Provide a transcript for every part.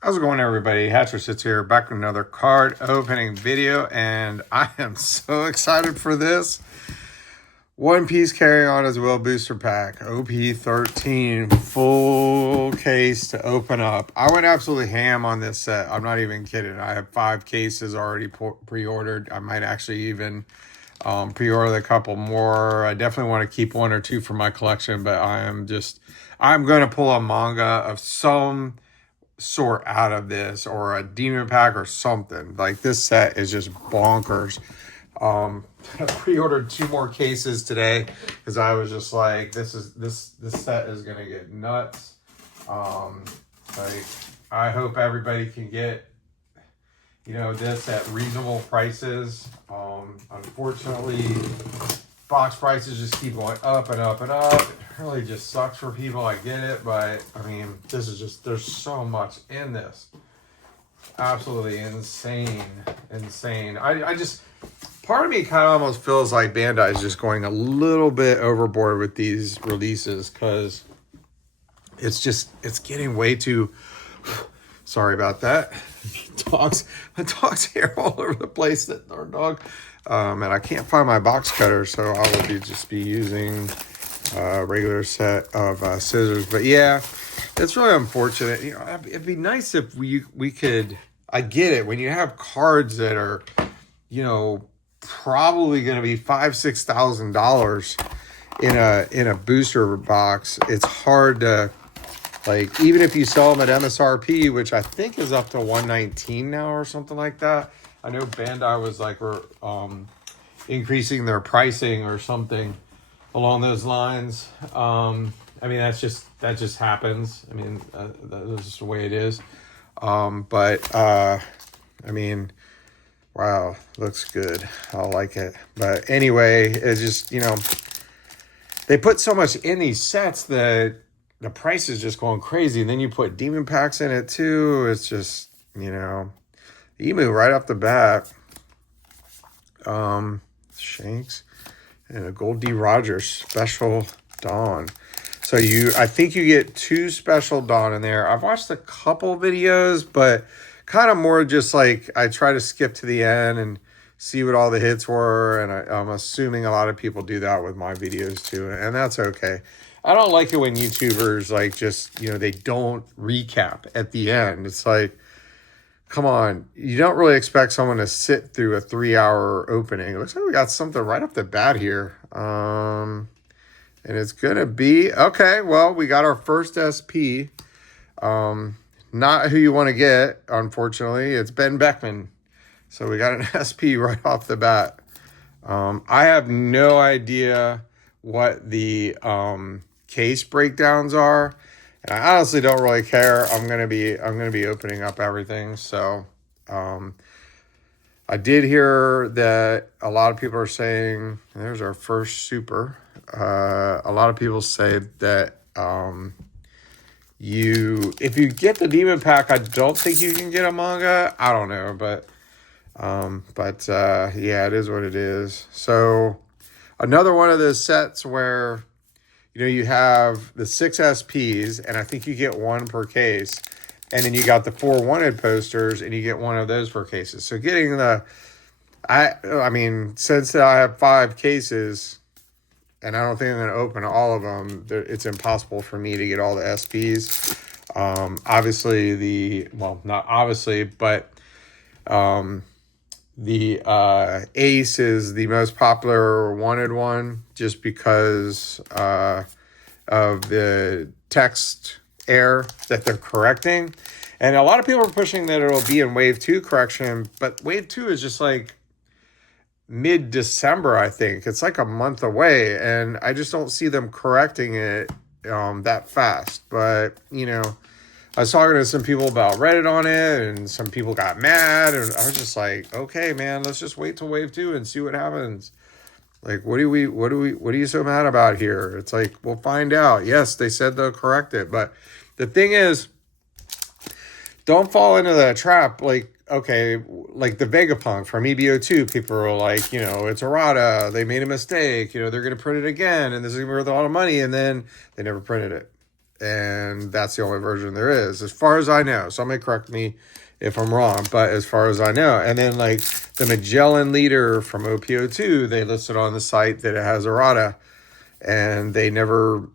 How's it going, everybody? Hatcher Sits here, back with another card opening video, and I am so excited for this. One Piece Carry On as well booster pack, OP13, full case to open up. I went absolutely ham on this set. I'm not even kidding. I have 5 cases already pre-ordered. I might actually even pre-order a couple more. I definitely want to keep 1 or 2 for my collection, but I'm going to pull a manga of some sort out of this, or a demon pack or something. Like, this set is just bonkers. I pre-ordered 2 more cases today because I was just like, this set is gonna get nuts. Like, I hope everybody can get this at reasonable prices. Unfortunately, box prices just keep going up and up and up. It really just sucks for people. I get it, but I mean, this is just, there's so much in this. Absolutely insane. I just, part of me kind of almost feels like Bandai is just going a little bit overboard with these releases, because it's getting way too, sorry about that. My dog's hair all over the place, that our dog. And I can't find my box cutter, so I will just be using a regular set of scissors. But yeah, it's really unfortunate. It'd be nice if we could. I get it, when you have cards that are, probably going to be $5,000-$6,000 in a booster box. It's hard to, like, even if you sell them at MSRP, which I think is up to $119 now or something like that. I know Bandai was like, we're increasing their pricing or something along those lines. I mean, that just happens. I mean, that's just the way it is. I mean, wow, looks good. I like it. But anyway, it's just, they put so much in these sets that the price is just going crazy. And then you put demon packs in it too. It's just, Emu right off the bat. Shanks and a Gold D. Rogers special Dawn. So I think you get 2 special Dawn in there. I've watched a couple videos, but kind of more just like, I try to skip to the end and see what all the hits were. And I'm assuming a lot of people do that with my videos too. And that's okay. I don't like it when YouTubers like just, they don't recap at the end. It's like, come on, you don't really expect someone to sit through a 3-hour opening. It looks like we got something right off the bat here. And it's going to be, okay, well, we got our first SP. Not who you want to get, unfortunately. It's Ben Beckman. So we got an SP right off the bat. I have no idea what the case breakdowns are. And I honestly don't really care. I'm gonna be opening up everything. So I did hear that a lot of people are saying, there's our first super. A lot of people say that if you get the demon pack, I don't think you can get a manga. I don't know, but yeah, it is what it is. So another one of those sets where you have the 6 SPs, and I think you get 1 per case. And then you got the 4 wanted posters, and you get 1 of those per cases. So getting I mean, since I have 5 cases, and I don't think I'm going to open all of them, it's impossible for me to get all the SPs. Obviously, not obviously, but the Ace is the most popular wanted one, just because of the text error that they're correcting. And a lot of people are pushing that it'll be in Wave 2 correction, but Wave 2 is just like mid-December, I think. It's like a month away, and I just don't see them correcting it that fast. But, I was talking to some people about Reddit on it, and some people got mad, and I was just like, okay, man, let's just wait till Wave 2 and see what happens. Like, what are you so mad about here? It's like, we'll find out. Yes, they said they'll correct it, but the thing is, don't fall into that trap. Like, okay, like the Vegapunk from EBO2, people are like, it's errata, they made a mistake, they're going to print it again, and this is worth a lot of money, and then they never printed it. and that's the only version there is, as far as I know. Somebody correct me if I'm wrong, but as far as I know. And then like the Magellan leader from OP02, they listed on the site that it has errata, and they never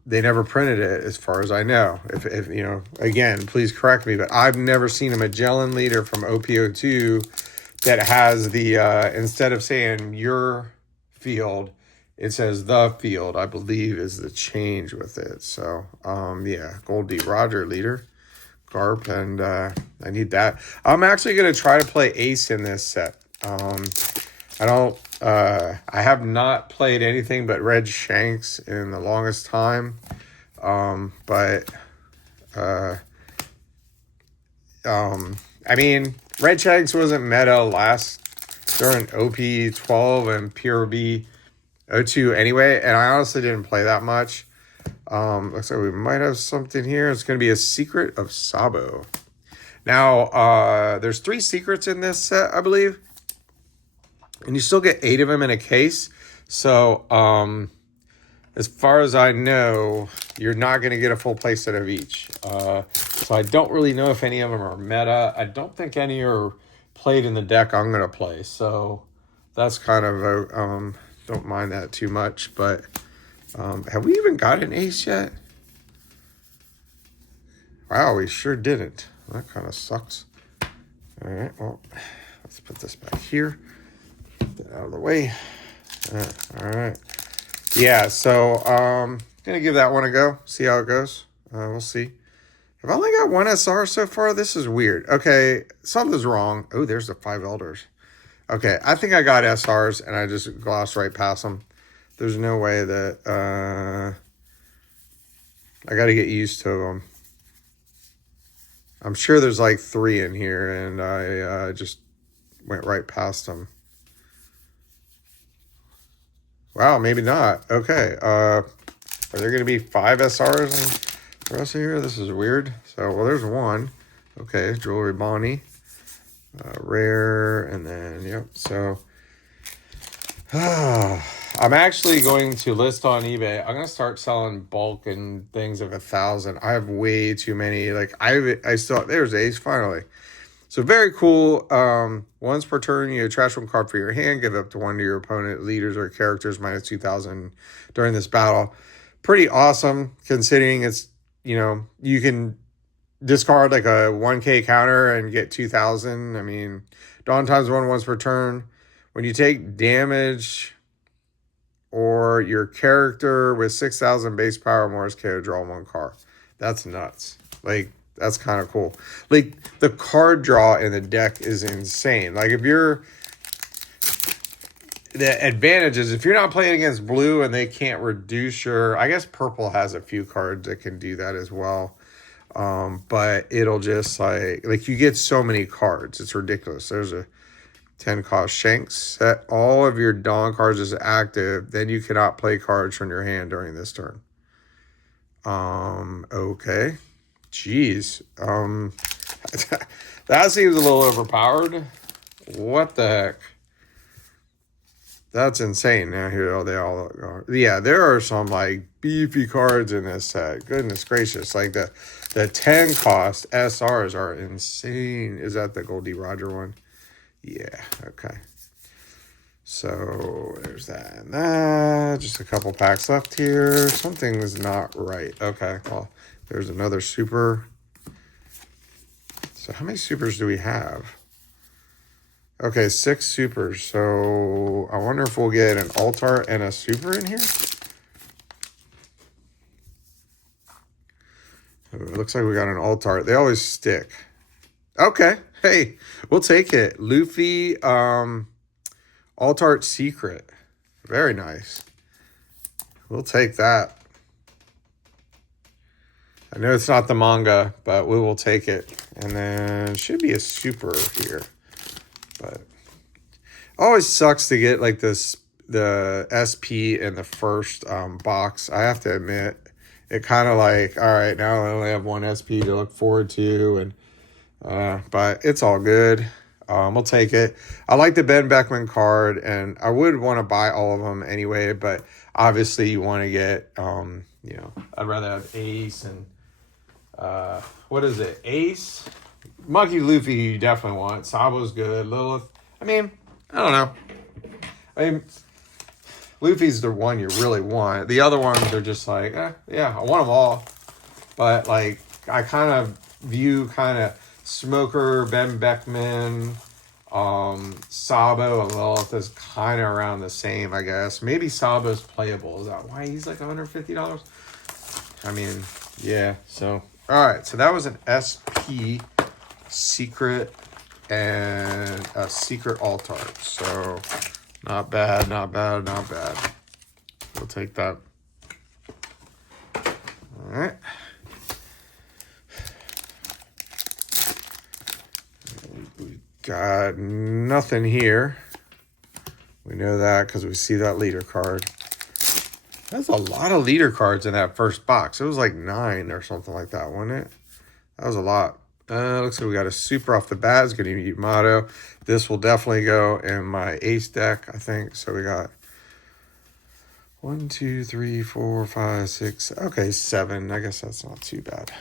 printed it, as far as I know. If you know, again, please correct me, but I've never seen a Magellan leader from OP02 that has the instead of saying your field, it says the field, I believe, is the change with it. So yeah, Goldie Roger leader, Garp, and I need that. I'm actually going to try to play Ace in this set. I have not played anything but Red Shanks in the longest time. I mean, Red Shanks wasn't meta during OP12 and PRB02 anyway, and I honestly didn't play that much. Looks like we might have something here. It's going to be a Secret of Sabo. Now, there's 3 secrets in this set, I believe. And you still get 8 of them in a case. So, as far as I know, you're not going to get a full play set of each. So I don't really know if any of them are meta. I don't think any are played in the deck I'm going to play. So that's kind of don't mind that too much. But have we even got an ace yet? Wow, we sure didn't. That kind of sucks. All right, well, let's put this back here. Get that out of the way. All right. Yeah, so gonna give that one a go. See how it goes. We'll see. I've only got 1 SR so far. This is weird. Okay, something's wrong. Oh, there's the 5 elders. Okay, I think I got SRs and I just glossed right past them. There's no way that I got to get used to them. I'm sure there's like 3 in here, and I just went right past them. Wow, maybe not. Okay. Are there going to be 5 SRs in the rest of here? This is weird. So, well, there's 1. Okay, Jewelry Bonnie. Rare, and then, yep. So, I'm actually going to list on eBay. I'm going to start selling bulk and things of 1,000. I have way too many. Like, I still, there's Ace, finally. So very cool. Once per turn, you trash 1 card for your hand. Give up to 1 to your opponent, leaders, or characters minus 2,000 during this battle. Pretty awesome, considering it's, you know, you can discard like a 1K counter and get 2,000. I mean, Dawn times 1 once per turn. When you take damage or your character with 6,000 base power or more is KO, draw 1 card. That's nuts. Like, that's kind of cool. Like, the card draw in the deck is insane. Like, the advantage is if you're not playing against blue and they can't reduce your, I guess purple has a few cards that can do that as well. But it'll just like you get so many cards. It's ridiculous. There's a 10 cost Shanks. Set all of your Dawn cards as active. Then you cannot play cards from your hand during this turn. Okay. Jeez. That seems a little overpowered. What the heck? That's insane. Now here they all are. Yeah, there are some like beefy cards in this set. Goodness gracious. Like the 10 cost SRs are insane. Is that the Goldie Roger one? Yeah, okay. So there's that and that. Just a couple packs left here. Something's not right. Okay, well, there's another super. So how many supers do we have? Okay, 6 supers. So I wonder if we'll get an altar and a super in here. Oh, it looks like we got an altar. They always stick. Okay, hey, we'll take it. Luffy, Altart Secret. Very nice. We'll take that. I know it's not the manga, but we will take it. And then should be a super here. But always sucks to get like the SP in the first box. I have to admit, it kind of like, all right, now I only have 1 SP to look forward to, and but it's all good. We'll take it. I like the Ben Beckman card, and I would want to buy all of them anyway, but obviously you want to get, you know, I'd rather have Ace and What is it? Ace? Monkey Luffy you definitely want. Sabo's good. Lilith. I mean, I don't know. I mean, Luffy's the one you really want. The other ones are just like, yeah, I want them all. But like, I kind of view Smoker, Ben Beckman, Sabo, and Lilith as kind of around the same, I guess. Maybe Sabo's playable. Is that why he's like $150? I mean, yeah. So, all right. So that was an SP secret and a secret altar. So, not bad, not bad, not bad. We'll take that. All right. We got nothing here. We know that because we see that leader card. That's a lot of leader cards in that first box. It was like 9 or something like that, wasn't it? That was a lot. Looks like we got a super off the bat. It's going to be Motto. This will definitely go in my ace deck, I think. So we got 1, 2, 3, 4, 5, 6. Okay, 7. I guess that's not too bad.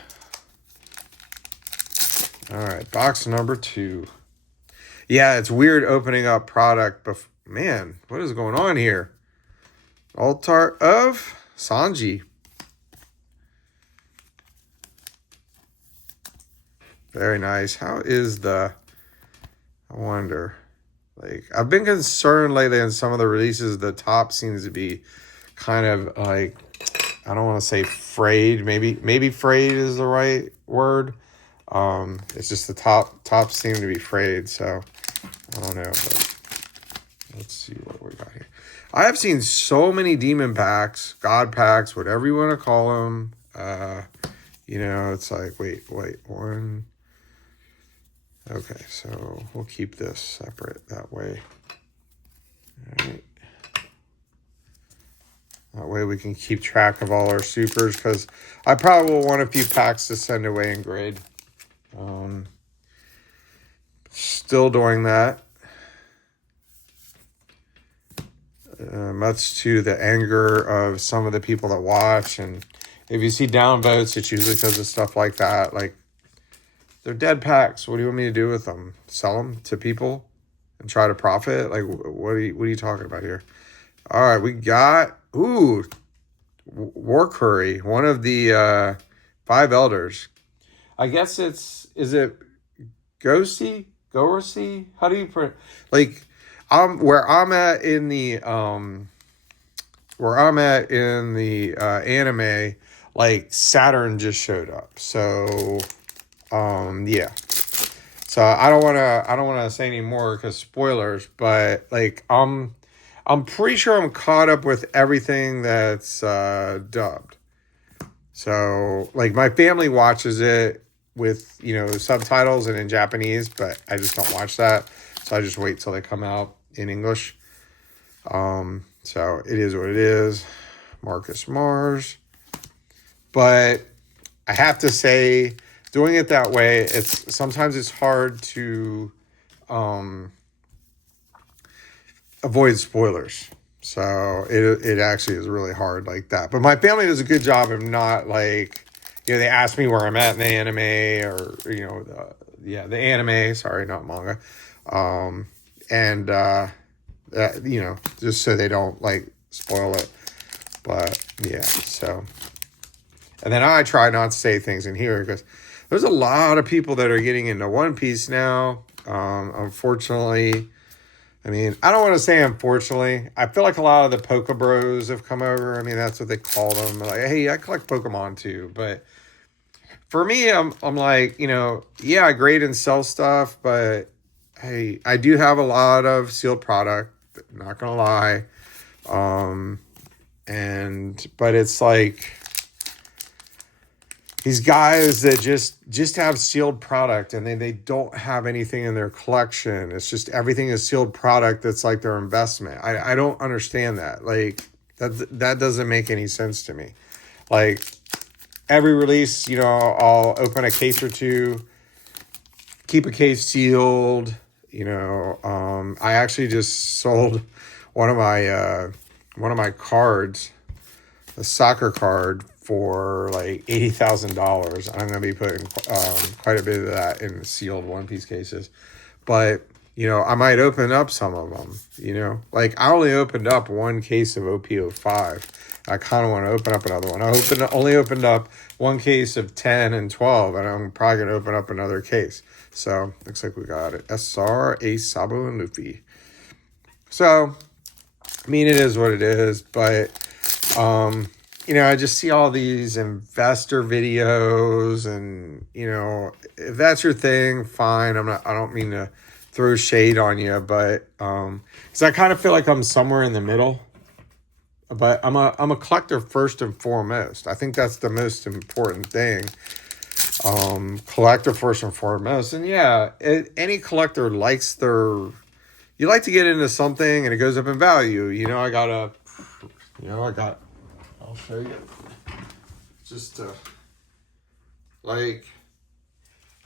All right, box number 2. Yeah, it's weird opening up product, but man, what is going on here? Altar of Sanji. Very nice. How is I wonder. Like, I've been concerned lately in some of the releases, the top seems to be kind of like, I don't want to say frayed. Maybe frayed is the right word. It's just the top seem to be frayed, so I don't know, but let's see what we got here. I have seen so many demon packs, god packs, whatever you want to call them. You know, it's like, wait, 1. Okay, so we'll keep this separate that way. All right. That way we can keep track of all our supers, because I probably will want a few packs to send away in grade. Still doing that. Much to the anger of some of the people that watch. And if you see downvotes, it's usually because of stuff like that. Like, they're dead packs. What do you want me to do with them? Sell them to people and try to profit? Like, what are you talking about here? All right, we got, War Curry, one of the 5 elders. I guess is it Gosi? How do you print? Like, where I'm at in the anime, like, Saturn just showed up. So, yeah. So I don't wanna say any more because spoilers, but like I'm pretty sure I'm caught up with everything that's dubbed. So like my family watches it with, you know, subtitles and in Japanese, but I just don't watch that. So I just wait till they come out in English. So it is what it is. Marcus Mars. But I have to say, doing it that way, sometimes it's hard to avoid spoilers. So it actually is really hard like that. But my family does a good job of not, like, you know, they ask me where I'm at in the anime, or, you know, the anime, sorry, not manga. You know, just so they don't, like, spoil it. But yeah, so. And then I try not to say things in here because there's a lot of people that are getting into One Piece now. Unfortunately, I mean, I don't want to say unfortunately. I feel like a lot of the Poke Bros have come over. I mean, that's what they call them. Like, hey, I collect Pokemon too. But for me, I'm like, you know, yeah, I grade and sell stuff, but hey, I do have a lot of sealed product. Not gonna lie. But it's like, these guys that just have sealed product and they don't have anything in their collection. It's just everything is sealed product that's like their investment. I don't understand that. Like, that doesn't make any sense to me. Like, every release, you know, I'll open a case or two, keep a case sealed. You know, I actually just sold one of my cards, a soccer card, for like $80,000. I'm going to be putting quite a bit of that in sealed One Piece cases. But, you know, I might open up some of them, you know. Like, I only opened up one case of OP13. I kind of want to open up another one. I only opened up one case of 10 and 12, and I'm probably going to open up another case. So, looks like we got it. SR, Ace, Sabo, and Luffy. So, I mean, it is what it is, but, you know, I just see all these investor videos, and, you know, if that's your thing, fine. I don't mean to throw shade on you, but, because I kind of feel like I'm somewhere in the middle. But I'm a collector first and foremost. I think that's the most important thing. Collector first and foremost. And yeah, any collector likes you like to get into something and it goes up in value. You know, I'll show you. Just like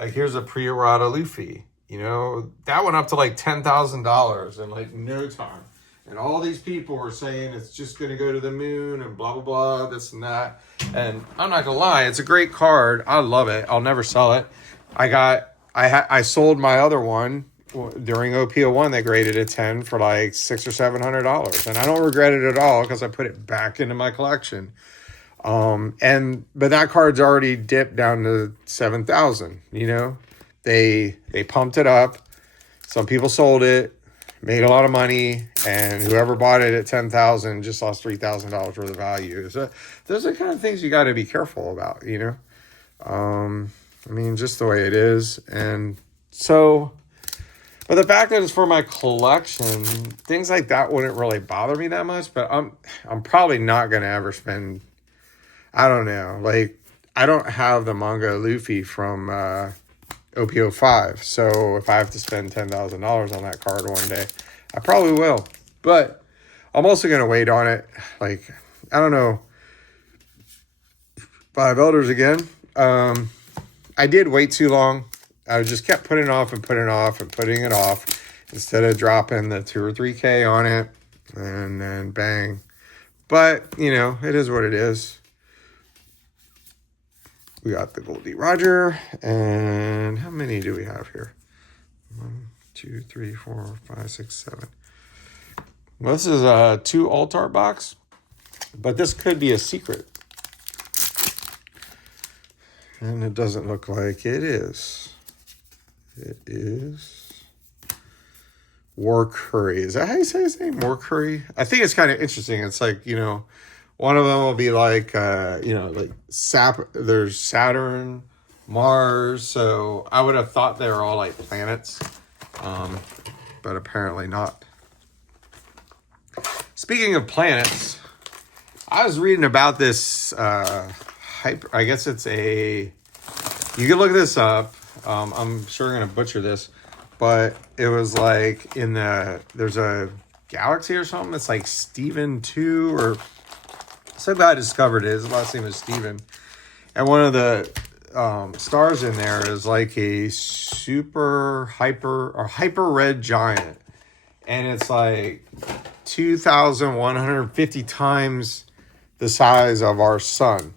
here's a pre-errata Luffy. You know, that went up to like $10,000 in like no time. And all these people were saying it's just going to go to the moon and blah, blah, blah, this and that. And I'm not going to lie, it's a great card. I love it. I'll never sell it. I sold my other one during OP01. They graded it 10 for like $600 or $700. And I don't regret it at all because I put it back into my collection. But that card's already dipped down to 7,000, you know. They pumped it up. Some people sold it. Made a lot of money, and whoever bought it at $10,000 just lost $3,000 worth of value. So those are the kind of things you got to be careful about, you know. I mean, just the way it is, and so. But the fact that it's for my collection, things like that wouldn't really bother me that much. But I'm probably not gonna ever spend. I don't know, like I don't have the manga Luffy from OP05. So if I have to spend $10,000 on that card one day, I probably will. But I'm also going to wait on it. Like, I don't know. 5 Elders again. I did wait too long. I just kept putting it off and putting it off and putting it off instead of dropping the 2 or 3K on it and then bang. But, you know, it is what it is. We got the Goldie Roger, and how many do we have here? 1, 2, 3, 4, 5, 6, 7. Well, this is a 2 alt-art box, but this could be a secret. And it doesn't look like it is. It is War Curry. Is that how you say his name? War Curry? I think it's kind of interesting. It's like, you know, one of them will be like, you know, like there's Saturn, Mars. So I would have thought they were all like planets, but apparently not. Speaking of planets, I was reading about this hyper. I guess it's you can look this up. I'm sure I'm going to butcher this, but it was like there's a galaxy or something. It's like Steven 2 or. Some guy discovered it. His last name is Steven. And one of the stars in there is like a hyper red giant. And it's like 2,150 times the size of our sun.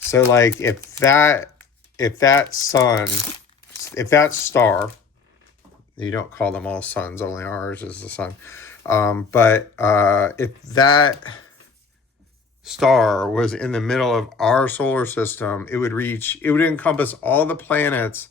So like if that star, you don't call them all suns, only ours is the sun. But if that star was in the middle of our solar system, it would encompass all the planets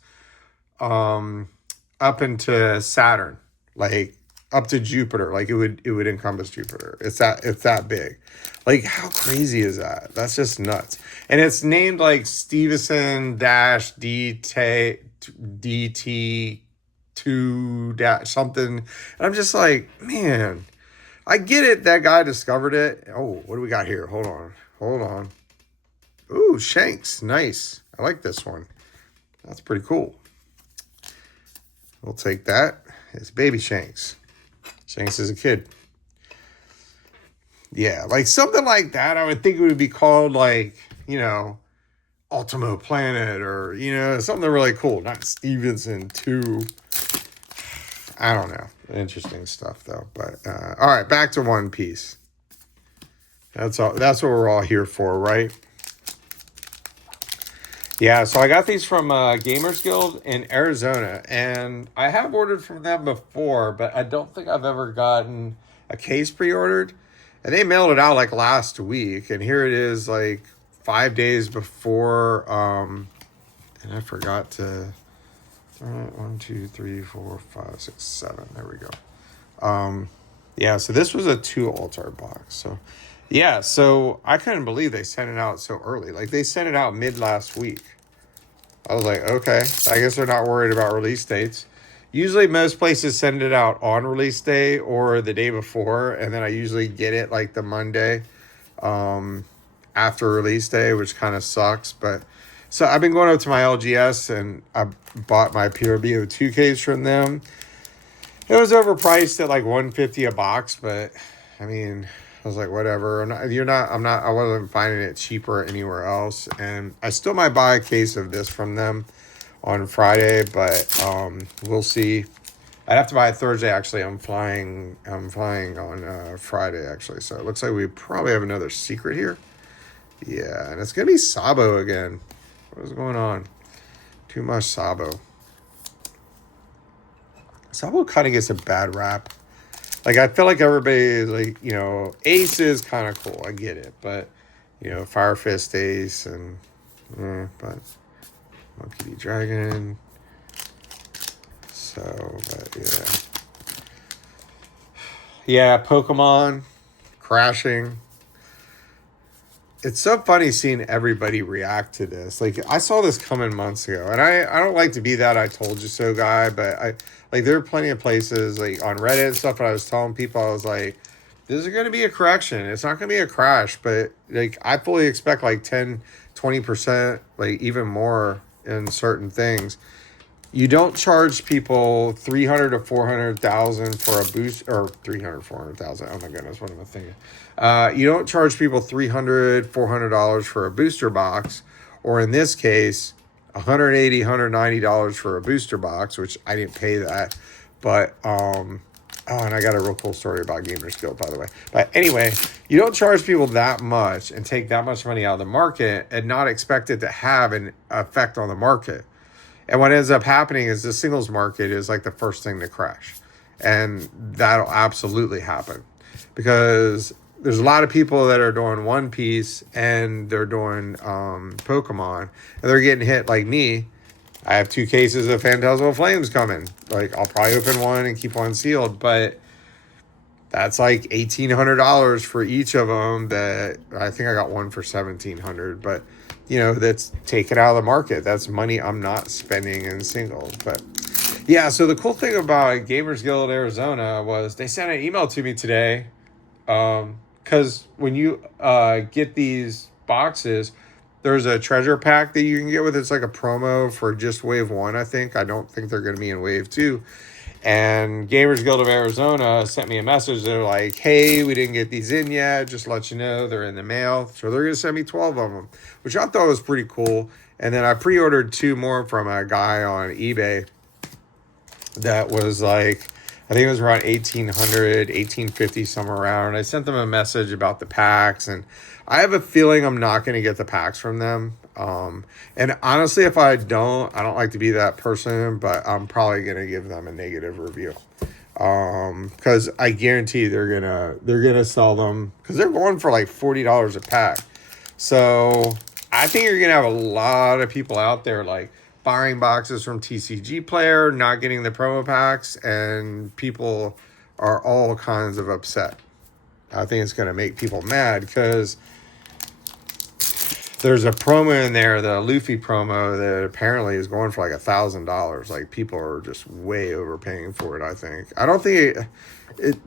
up into Saturn, like up to Jupiter. Like it would encompass Jupiter. It's that big. Like, how crazy is that? That's just nuts. And it's named like Stevenson-DT2- something. And I'm just like, man, I get it. That guy discovered it. Oh, what do we got here? Hold on. Ooh, Shanks. Nice. I like this one. That's pretty cool. We'll take that. It's baby Shanks. Shanks is a kid. Yeah, like something like that. I would think it would be called like, you know, Ultimo Planet or, you know, something really cool. Not Stevenson 2. I don't know. Interesting stuff though. But all right, back to One Piece. That's all. That's what we're all here for, right? Yeah, so I got these from Gamers Guild in Arizona, and I have ordered from them before, but I don't think I've ever gotten a case pre-ordered. And they mailed it out like last week, and here it is like 5 days before. And I forgot to. 1, 2, 3, 4, 5, 6, 7. There we go. Yeah, so this was a 2 altar box. So, yeah, so I couldn't believe they sent it out so early. Like, they sent it out mid last week. I was like, okay, I guess they're not worried about release dates. Usually, most places send it out on release day or the day before, and then I usually get it like the Monday after release day, which kind of sucks. But so I've been going up to my LGS and I bought my PRBO2 case from them. It was overpriced at like $150 a box, but I mean, I was like, whatever. I wasn't finding it cheaper anywhere else. And I still might buy a case of this from them on Friday, but we'll see. I'd have to buy it Thursday. Actually, I'm flying on Friday, actually. So it looks like we probably have another secret here. Yeah, and it's going to be Sabo again. What is going on? Too much Sabo. Sabo kind of gets a bad rap. Like, I feel like everybody is like, Ace is kind of cool. I get it. But, Fire Fist Ace and, but Monkey D. Dragon. So, but yeah. Yeah, Pokemon crashing. It's so funny seeing everybody react to this. Like, I saw this coming months ago, and I don't like to be that I told you so guy, but there are plenty of places like on Reddit and stuff. And I was telling people, I was like, this is going to be a correction. It's not going to be a crash, but like I fully expect like 10, 20%, like even more in certain things. You don't charge people 300 to 400,000 for a boost, or 300, 400,000. Oh my goodness, what am I thinking? You don't charge people $300, $400 for a booster box, or in this case, $180, $190 for a booster box, which I didn't pay that. But and I got a real cool story about Gamers Guild, by the way. But anyway, you don't charge people that much and take that much money out of the market and not expect it to have an effect on the market. And what ends up happening is the singles market is like the first thing to crash. And that'll absolutely happen. Because there's a lot of people that are doing One Piece and they're doing Pokemon. And they're getting hit like me. I have 2 cases of Phantasmal Flames coming. Like, I'll probably open one and keep one sealed. But that's like $1,800 for each of them. That I think I got one for $1,700. But that's taken out of the market. That's money I'm not spending in singles. But yeah, so the cool thing about Gamers Guild Arizona was they sent an email to me today. Because when you get these boxes, there's a treasure pack that you can get with it. It's like a promo for just wave 1, I think. I don't think they're going to be in wave 2. And Gamers Guild of Arizona sent me a message. They're like, hey, we didn't get these in yet. Just to let you know, they're in the mail. So they're going to send me 12 of them, which I thought was pretty cool. And then I pre-ordered 2 more from a guy on eBay that was like, I think it was around 1,800, 1,850, somewhere around. I sent them a message about the packs, and I have a feeling I'm not going to get the packs from them. And honestly, if I don't like to be that person, but I'm probably going to give them a negative review. Cause I guarantee they're going to sell them, cause they're going for like $40 a pack. So I think you're going to have a lot of people out there like buying boxes from TCGPlayer, not getting the promo packs, and people are all kinds of upset. I think it's going to make people mad because there's a promo in there, the Luffy promo, that apparently is going for like $1,000. Like, people are just way overpaying for it, I think. I don't think it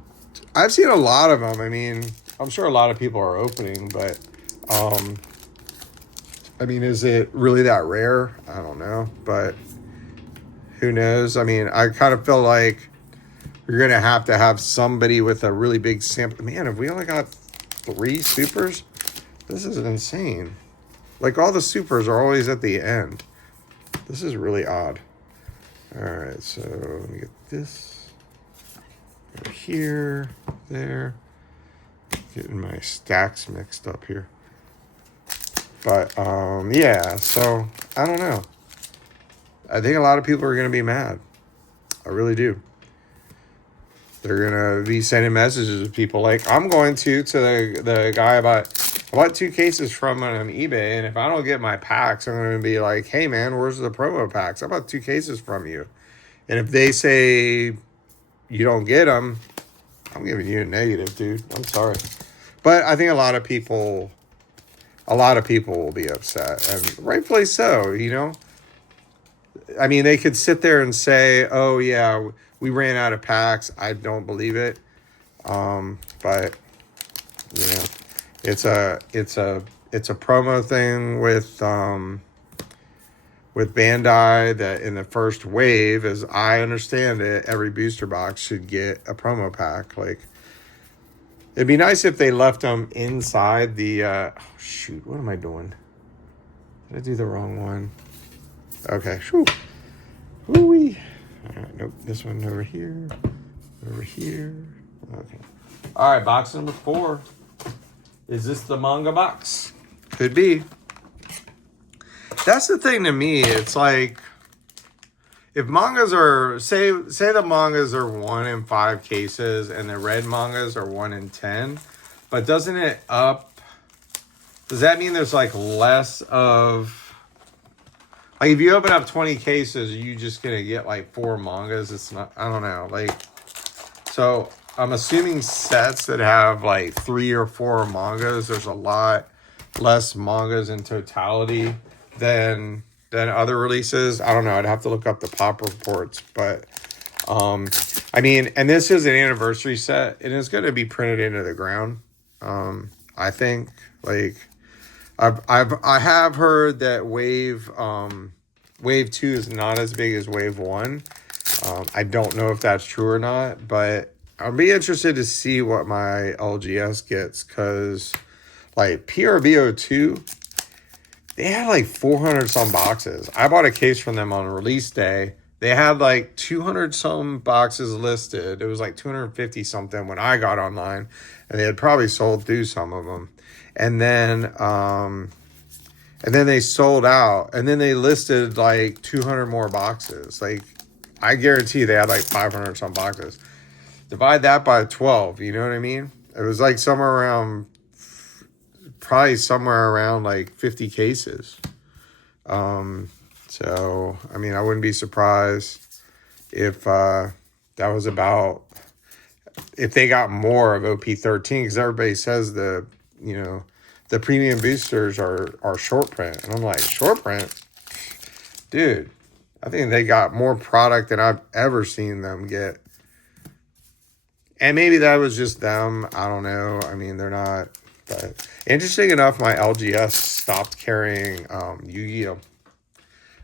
I've seen a lot of them. I mean, I'm sure a lot of people are opening, but I mean, is it really that rare? I don't know, but who knows? I mean, I kind of feel like you're going to have somebody with a really big sample. Man, have we only got 3 supers? This is insane. Like, all the supers are always at the end. This is really odd. All right, so let me get this over here, there. Getting my stacks mixed up here. But, yeah, so I don't know. I think a lot of people are going to be mad. I really do. They're going to be sending messages to people like, I'm going to the guy I bought 2 cases from on eBay, and if I don't get my packs, I'm going to be like, hey, man, where's the promo packs? I bought 2 cases from you. And if they say you don't get them, I'm giving you a negative, dude. I'm sorry. But I think a lot of people will be upset, and rightfully so, you know? I mean, they could sit there and say, oh, yeah, we ran out of packs. I don't believe it. But, you know, it's a promo thing with Bandai that in the first wave, as I understand it, every booster box should get a promo pack. Like, it'd be nice if they left them inside the, oh, shoot, what am I doing? Did I do the wrong one? Okay, shoo. Woo-wee. All right, nope, this one over here, okay. All right, box number 4. Is this the manga box? Could be. That's the thing to me. It's like, if mangas are, say the mangas are 1 in 5 cases and the red mangas are 1 in 10, but doesn't it up, does that mean there's like less of, like if you open up 20 cases, are you just going to get like 4 mangas? It's not, I don't know. Like, so I'm assuming sets that have like 3 or 4 mangas, there's a lot less mangas in totality than other releases. I don't know. I'd have to look up the pop reports, but I mean, and this is an anniversary set, and it's going to be printed into the ground. I think, like, I have heard that wave 2 is not as big as wave 1. I don't know if that's true or not, but I'll be interested to see what my LGS gets, because like PRBO2, they had like 400 some boxes. I bought a case from them on release day. They had like 200 some boxes listed. It was like 250 something when I got online, and they had probably sold through some of them. And then they sold out, and then they listed like 200 more boxes. Like, I guarantee they had like 500 some boxes. Divide that by 12, you know what I mean? It was like probably somewhere around like 50 cases. So, I mean, I wouldn't be surprised if that was about, if they got more of OP13, because everybody says the premium boosters are short print. And I'm like, short print? Dude, I think they got more product than I've ever seen them get. And maybe that was just them. I don't know. I mean, they're not. But interesting enough, my LGS stopped carrying Yu-Gi-Oh!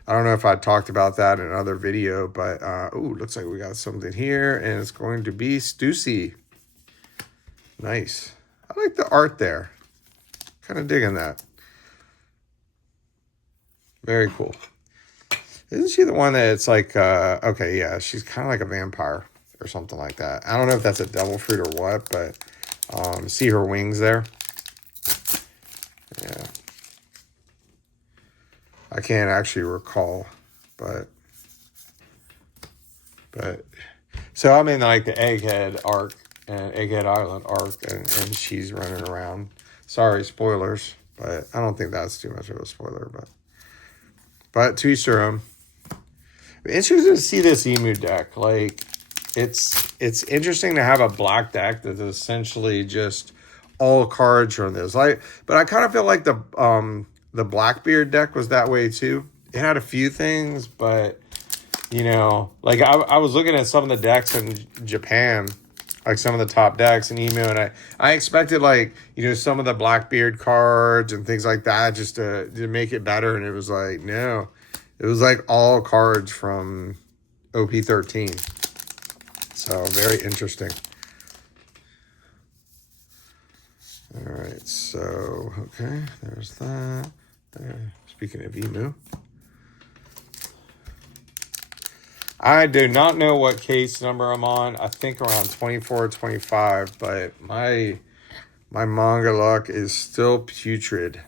I don't know if I talked about that in another video, but ooh, looks like we got something here, and it's going to be Stussy. Nice. I like the art there. Kind of digging that. Very cool. Isn't she the one that it's like, okay, yeah, she's kind of like a vampire or something like that. I don't know if that's a devil fruit or what, but see her wings there? Yeah. I can't actually recall, but so I'm in like the Egghead arc and Egghead Island arc, and she's running around. Sorry, spoilers, but I don't think that's too much of a spoiler, but to each their own. Interesting to see this emu deck. Like, it's interesting to have a black deck that's essentially just all cards from this. Like, but I kind of feel like the Blackbeard deck was that way too. It had a few things, but you know, like I was looking at some of the decks in Japan, like some of the top decks in emu, and I expected, like, you know, some of the Blackbeard cards and things like that just to make it better, and it was like, no. It was like all cards from OP13. So, very interesting. All right, so, okay, there's that. There. Speaking of emu. I do not know what case number I'm on. I think around 24 or 25, but my manga luck is still putrid.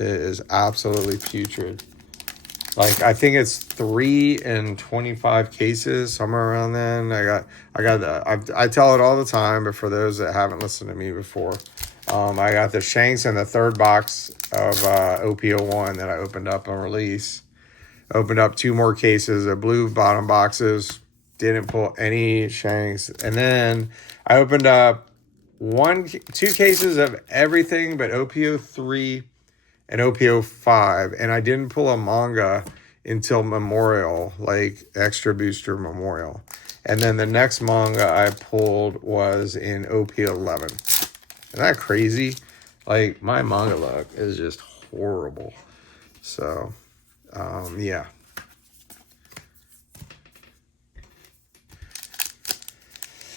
It is absolutely putrid. Like, I think it's 3 in 25 cases, somewhere around then. I tell it all the time, but for those that haven't listened to me before, I got the shanks in the third box of OP01 that I opened up on release. Opened up 2 more cases of blue bottom boxes. Didn't pull any shanks. And then I opened up 2 cases of everything but OP03 and OP05. And I didn't pull a manga until Memorial, like Extra Booster Memorial. And then the next manga I pulled was in OP11. Isn't that crazy? Like, my manga luck is just horrible. So, yeah.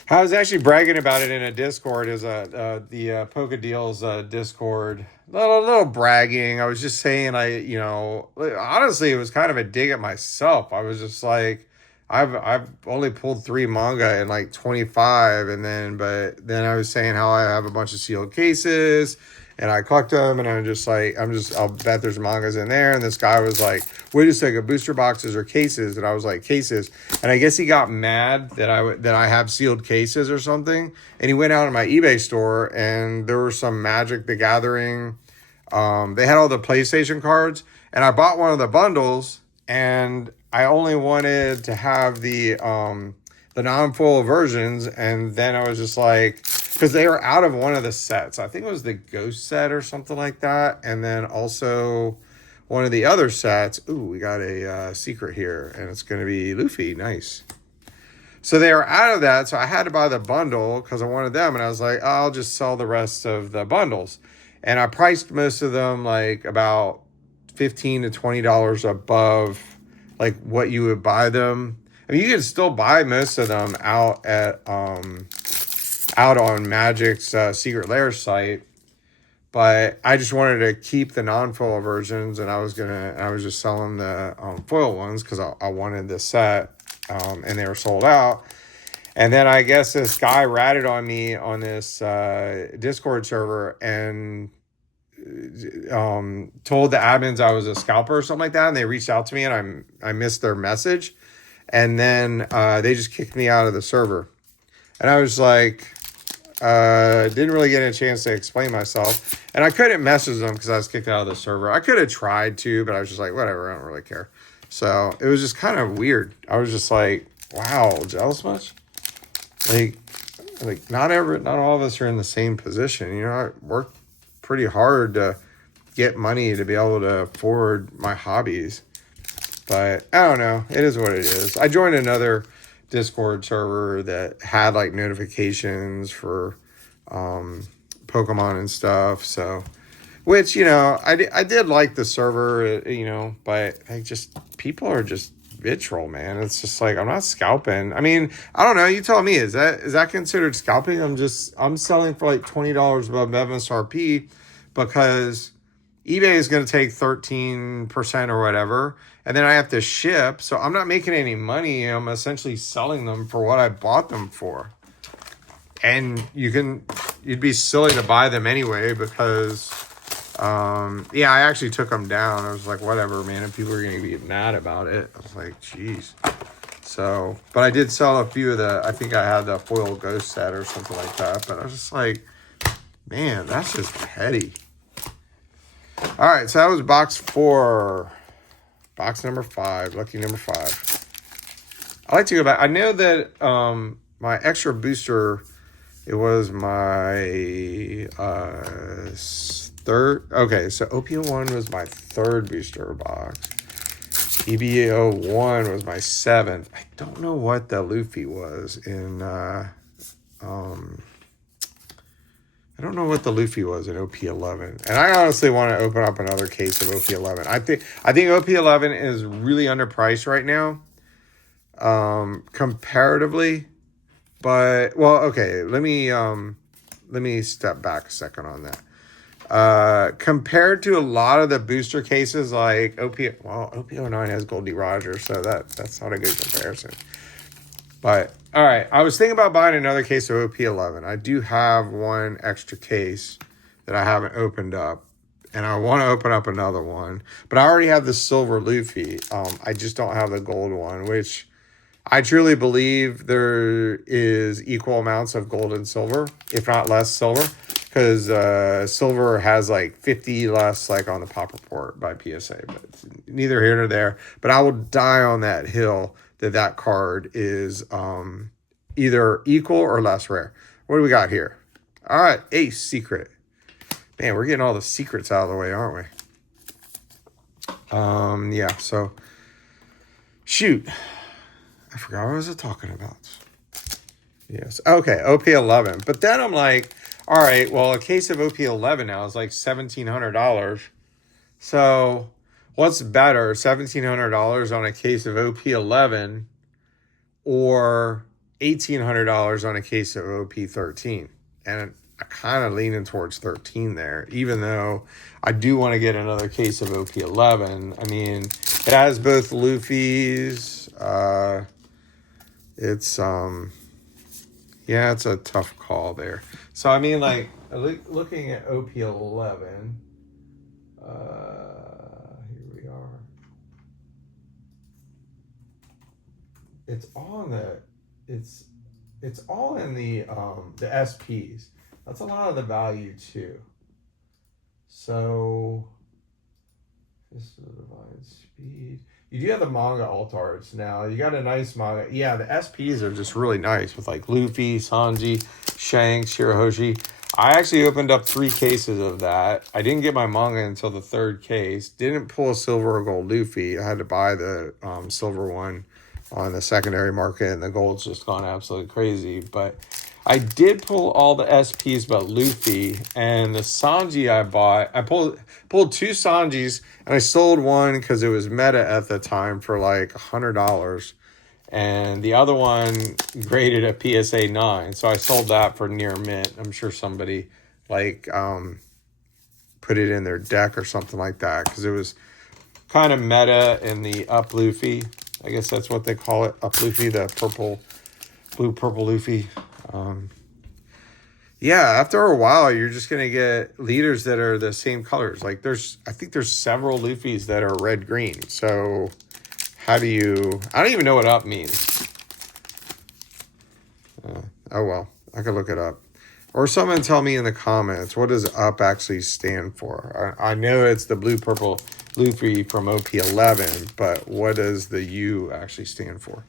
I was actually bragging about it in a Discord, as the Poke Deals Discord. Little bragging. I was just saying, honestly, it was kind of a dig at myself. I was just like, I've only pulled 3 manga in like 25, but then I was saying how I have a bunch of sealed cases. And I collect them, and I'll bet there's mangas in there. And this guy was like, wait a second, booster boxes or cases? And I was like, cases. And I guess he got mad that I have sealed cases or something. And he went out in my eBay store, and there was some Magic the Gathering. They had all the PlayStation cards, and I bought one of the bundles, and I only wanted to have the non-foil versions. And then I was just like, because they were out of one of the sets. I think it was the Ghost set or something like that. And then also one of the other sets. Ooh, we got a secret here. And it's going to be Luffy. Nice. So they were out of that. So I had to buy the bundle because I wanted them. And I was like, oh, I'll just sell the rest of the bundles. And I priced most of them like about $15 to $20 above like what you would buy them. I mean, you can still buy most of them out on Magic's Secret Lair site, but I just wanted to keep the non-foil versions, and I was just selling the foil ones because I wanted the set, and they were sold out. And then I guess this guy ratted on me on this Discord server and told the admins I was a scalper or something like that, and they reached out to me, and I missed their message, and then they just kicked me out of the server. And I was like, didn't really get a chance to explain myself. And I couldn't message them because I was kicked out of the server. I could have tried to, but I was just like, whatever, I don't really care. So it was just kind of weird. I was just like, wow, jealous much? Like not all of us are in the same position. You know, I worked pretty hard to get money to be able to afford my hobbies. But I don't know. It is what it is. I joined another Discord server that had like notifications for Pokemon and stuff. So, which, you know, I did like the server, you know, but people are just vitriol, man. It's just like, I'm not scalping. I mean, I don't know. You tell me, is that considered scalping? I'm selling for like $20 above MSRP because eBay is going to take 13% or whatever, and then I have to ship. So I'm not making any money. I'm essentially selling them for what I bought them for. And you'd be silly to buy them anyway because, yeah, I actually took them down. I was like, whatever, man. If people are going to be mad about it, I was like, geez. So, but I did sell a few of I think I had the foil ghost set or something like that. But I was just like, man, that's just petty. All right, so that was box 4. Box number 5, lucky number 5. I like to go back. I know that my extra booster, it was my third. Okay, so OP01 was my 3rd booster box. EBO1 was my 7th. I don't know what the Luffy was in I don't know what the Luffy was in OP11. And I honestly want to open up another case of OP11. I think OP11 is really underpriced right now. Comparatively. But well, okay, let me step back a second on that. Compared to a lot of the booster cases like OP09 has Goldie Rogers, so that's not a good comparison. But, all right, I was thinking about buying another case of OP11. I do have one extra case that I haven't opened up. and I want to open up another one, but I already have the silver Luffy. I just don't have the gold one, which I truly believe there is equal amounts of gold and silver, if not less silver, because silver has like 50 less like on the pop report by PSA, but it's neither here nor there. But I will die on that hill that card is either equal or less rare. What do we got here? All right, Ace Secret. Man, we're getting all the secrets out of the way, aren't we? Yeah, so shoot. I forgot what I was talking about. Yes. Okay, OP11. But then I'm like, all right, well, a case of OP11 now is like $1,700. So what's better, $1,700 on a case of OP11 or $1,800 on a case of OP13? And I kind of leaning towards 13 there, even though I do want to get another case of OP11. I mean, it has both Luffy's. It's yeah, it's a tough call there. So I mean, like looking at OP11, here we are. It's all in the SPs. That's a lot of the value too. So this is the divine speed. You do have the manga alt arts now. You got a nice manga. Yeah, the SPs are just really nice with like Luffy, Sanji, Shanks, Shirahoshi. I actually opened up 3 cases of that. I didn't get my manga until the 3rd case. Didn't pull a silver or gold Luffy. I had to buy the silver one on the secondary market, and the gold's just gone absolutely crazy. But I did pull all the SPs but Luffy, and the Sanji I bought, I pulled 2 Sanjis, and I sold one because it was meta at the time for like $100, and the other one graded a PSA 9, so I sold that for near mint. I'm sure somebody like put it in their deck or something like that because it was kind of meta in the up Luffy. I guess that's what they call it, up Luffy, the blue purple Luffy. Yeah, after a while, you're just going to get leaders that are the same colors. Like I think there's several Luffys that are red green. So how do you, I don't even know what up means. Oh, well, I could look it up. Or someone tell me in the comments, what does up actually stand for? I know it's the blue purple Luffy from OP11, but what does the U actually stand for?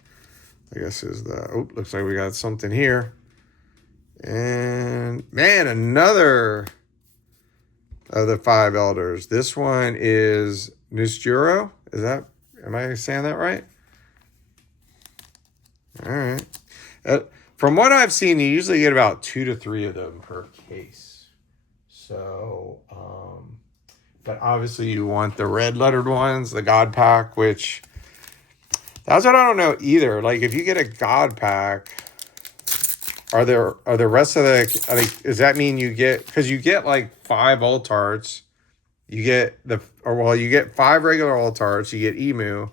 I guess is looks like we got something here. And man, another of the 5 elders. This one is Nusjuro. Am I saying that right? All right. From what I've seen, you usually get about 2 to 3 of them per case. So, but obviously you want the red lettered ones, the God Pack, which that's what I don't know either. Like if you get a God Pack, are the rest of does that mean you get, because you get like 5 alt arts, you get you get 5 regular alt arts, you get Emu,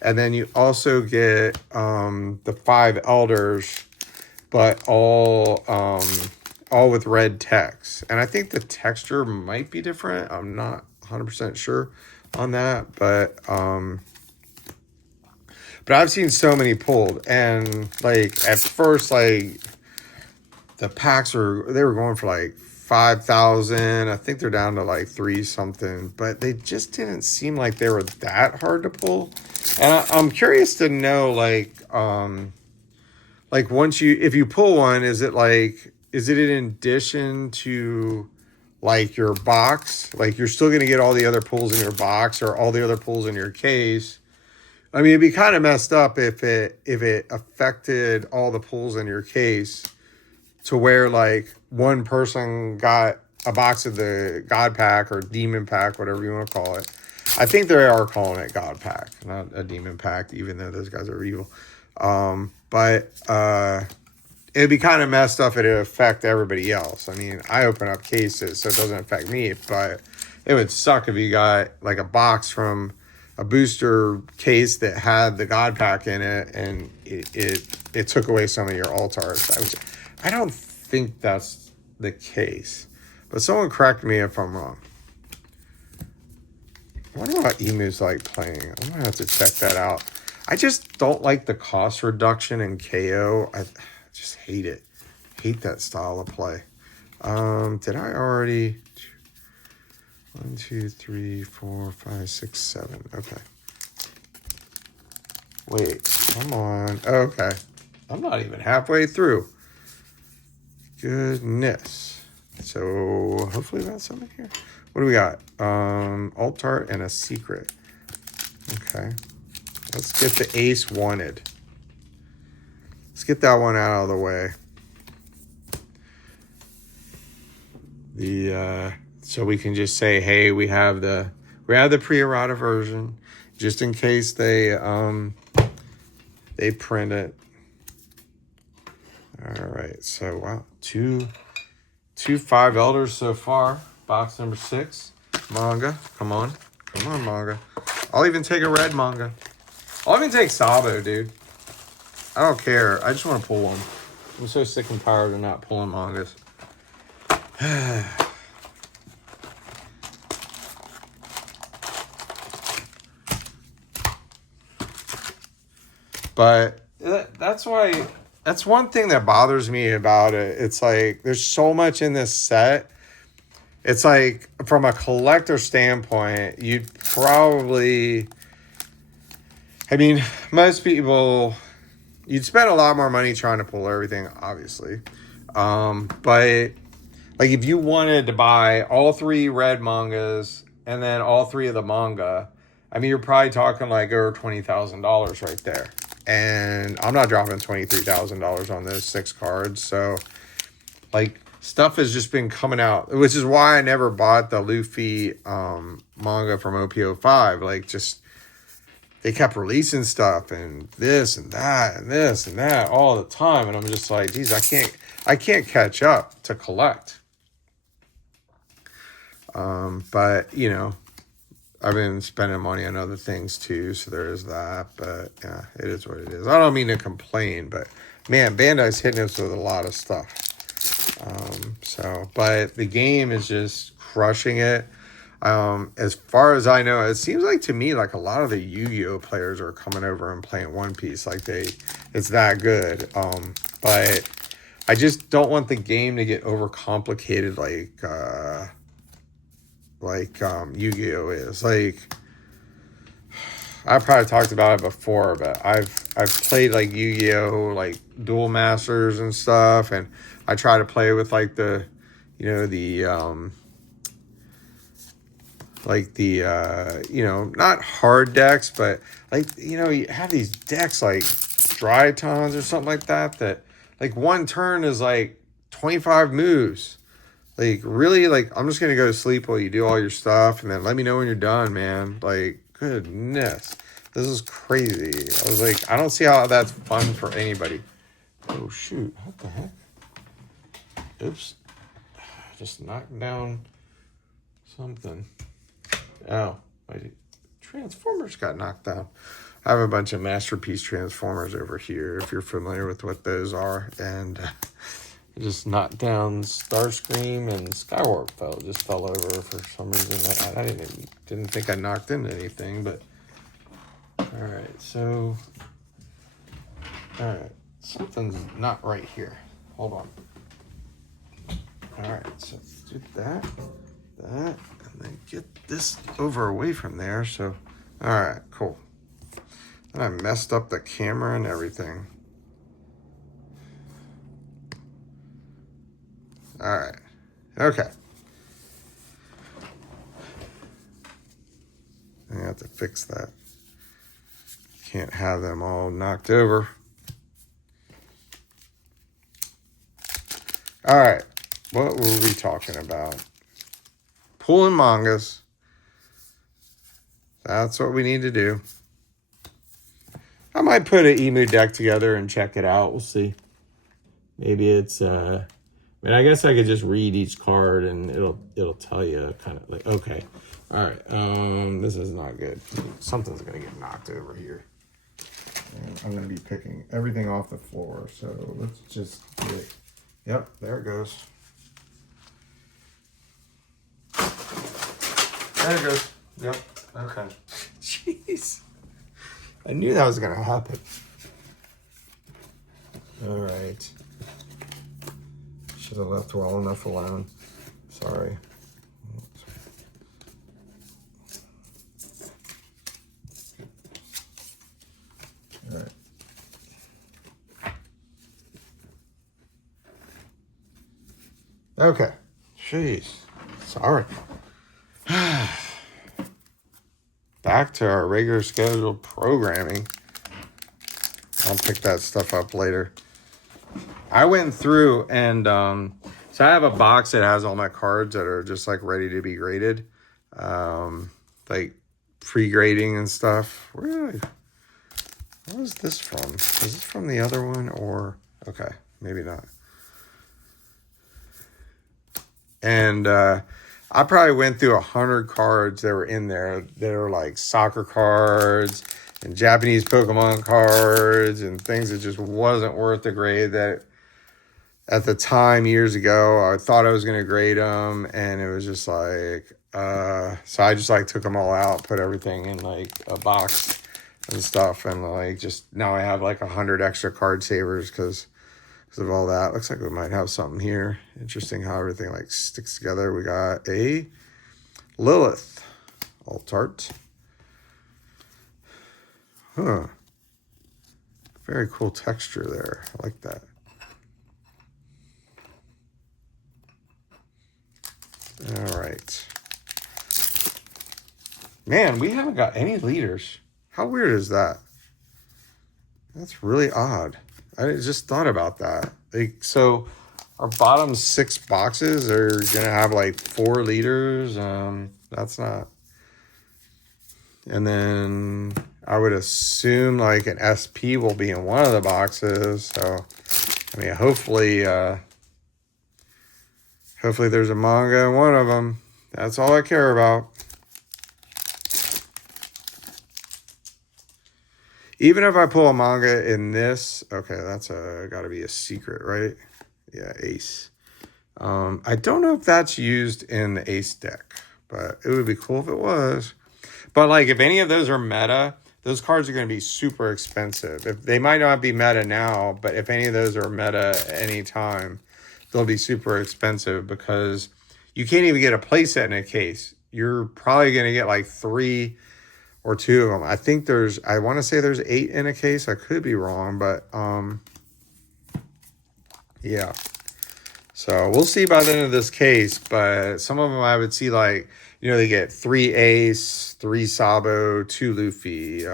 and then you also get the 5 elders, but all with red text. And I think the texture might be different. I'm not 100% sure on that, but I've seen so many pulled, and like at first, like the packs they were going for like 5,000. I think they're down to like 3 something, but they just didn't seem like they were that hard to pull. And I'm curious to know, like if you pull one, is it in addition to like your box? Like you're still going to get all the other pulls in your box or all the other pulls in your case? I mean, it'd be kind of messed up if it affected all the pulls in your case to where like one person got a box of the God Pack or Demon Pack, whatever you want to call it. I think they are calling it God Pack, not a Demon Pack, even though those guys are evil. But it'd be kind of messed up if it would affect everybody else. I mean, I open up cases, so it doesn't affect me, but it would suck if you got like a box from a booster case that had the God Pack in it and it took away some of your alt arts. I don't think that's the case, but someone correct me if I'm wrong. I wonder what Emu's like playing. I'm gonna have to check that out. I just don't like the cost reduction in KO. I just hate it. Hate that style of play. Did I already? 1, 2, 3, 4, 5, 6, 7. Okay. Wait, come on. Okay. I'm not even halfway through. Goodness. So hopefully that's something here. What do we got? Alt art and a secret. Okay. Let's get the ace wanted. Let's get that one out of the way. So we can just say, hey, we have the pre-errata version, just in case they print it. All right, so wow, two 5 elders so far. Box number 6, manga. Come on, manga. I'll even take a red manga. I'll even take Sabo, dude. I don't care. I just want to pull one. I'm so sick and tired of not pulling mangas. But that's one thing that bothers me about it. It's like there's so much in this set. It's like from a collector standpoint, you'd probably, I mean, most people, you'd spend a lot more money trying to pull everything, obviously. But like if you wanted to buy all 3 red mangas and then all 3 of the manga, I mean, you're probably talking like over $20,000 right there. And I'm not dropping $23,000 on those 6 cards. So, like, stuff has just been coming out, which is why I never bought the Luffy manga from OP13. Like, just, they kept releasing stuff and this and that and this and that all the time. And I'm just like, geez, I can't catch up to collect. But, you know, I've been spending money on other things too, so there is that. But yeah, it is what it is. I don't mean to complain, but man, Bandai's hitting us with a lot of stuff. But the game is just crushing it. As far as I know, it seems like to me like a lot of the Yu-Gi-Oh players are coming over and playing One Piece. Like it's that good. But I just don't want the game to get overcomplicated like Yu-Gi-Oh is. Like, I've probably talked about it before, but I've played like Yu-Gi-Oh, like Duel Masters and stuff, and I try to play with like the, you know, not hard decks, but like, you know, you have these decks like Drytons or something like that like one turn is like 25 moves. Like, really, like, I'm just going to go to sleep while you do all your stuff, and then let me know when you're done, man. Like, goodness. This is crazy. I was like, I don't see how that's fun for anybody. Oh, shoot. What the heck? Oops. Just knocked down something. Oh, my Transformers got knocked down. I have a bunch of Masterpiece Transformers over here, if you're familiar with what those are, and just knocked down Starscream and Skywarp just fell over for some reason. I didn't think I knocked into anything, but all right. So, all right, something's not right here. Hold on. All right, so let's do that, and then get this over away from there. So, all right, cool. And I messed up the camera and everything. All right. Okay. I have to fix that. Can't have them all knocked over. All right. What were we talking about? Pulling mangas. That's what we need to do. I might put an Emu deck together and check it out. We'll see. Maybe it's I mean, I guess I could just read each card and it'll tell you kind of like, okay, all right, this is not good. Something's gonna get knocked over here. And I'm gonna be picking everything off the floor. So let's just get, yep, there it goes. There it goes. Yep. Okay. Jeez. I knew that was going to happen. All right. Should have left well enough alone. Sorry. All right. Okay. Jeez. Sorry. Back to our regular scheduled programming. I'll pick that stuff up later. I went through and so I have a box that has all my cards that are just like ready to be graded. Like pre-grading and stuff. What was this from? Is this from the other one or okay, maybe not. And I probably went through 100 cards that were in there that are like soccer cards and Japanese Pokemon cards and things that just wasn't worth the grade that at the time years ago I thought I was going to grade them, and it was just like so I just like took them all out, put everything in like a box and stuff, and like just now I have like 100 extra card savers because of all that. Looks like we might have something here. Interesting how everything like sticks together. We got a Lilith alt art. Huh. Very cool texture there. I like that. All right. Man, we haven't got any leaders. How weird is that? That's really odd. I just thought about that. Like, so our bottom 6 boxes are gonna have like 4 leaders. That's not. And then I would assume like an SP will be in one of the boxes. So, I mean, hopefully there's a manga in one of them. That's all I care about. Even if I pull a manga in this, okay, that's got to be a secret, right? Yeah, ace. I don't know if that's used in the ace deck, but it would be cool if it was. But like, if any of those are meta, those cards are going to be super expensive. If they might not be meta now, but if any of those are meta at any time, they'll be super expensive because you can't even get a playset in a case. You're probably going to get like 3 or 2 of them. I think I want to say there's 8 in a case. I could be wrong, but yeah. So we'll see by the end of this case, but some of them I would see like, they get 3 ace, 3 Sabo, 2 Luffy,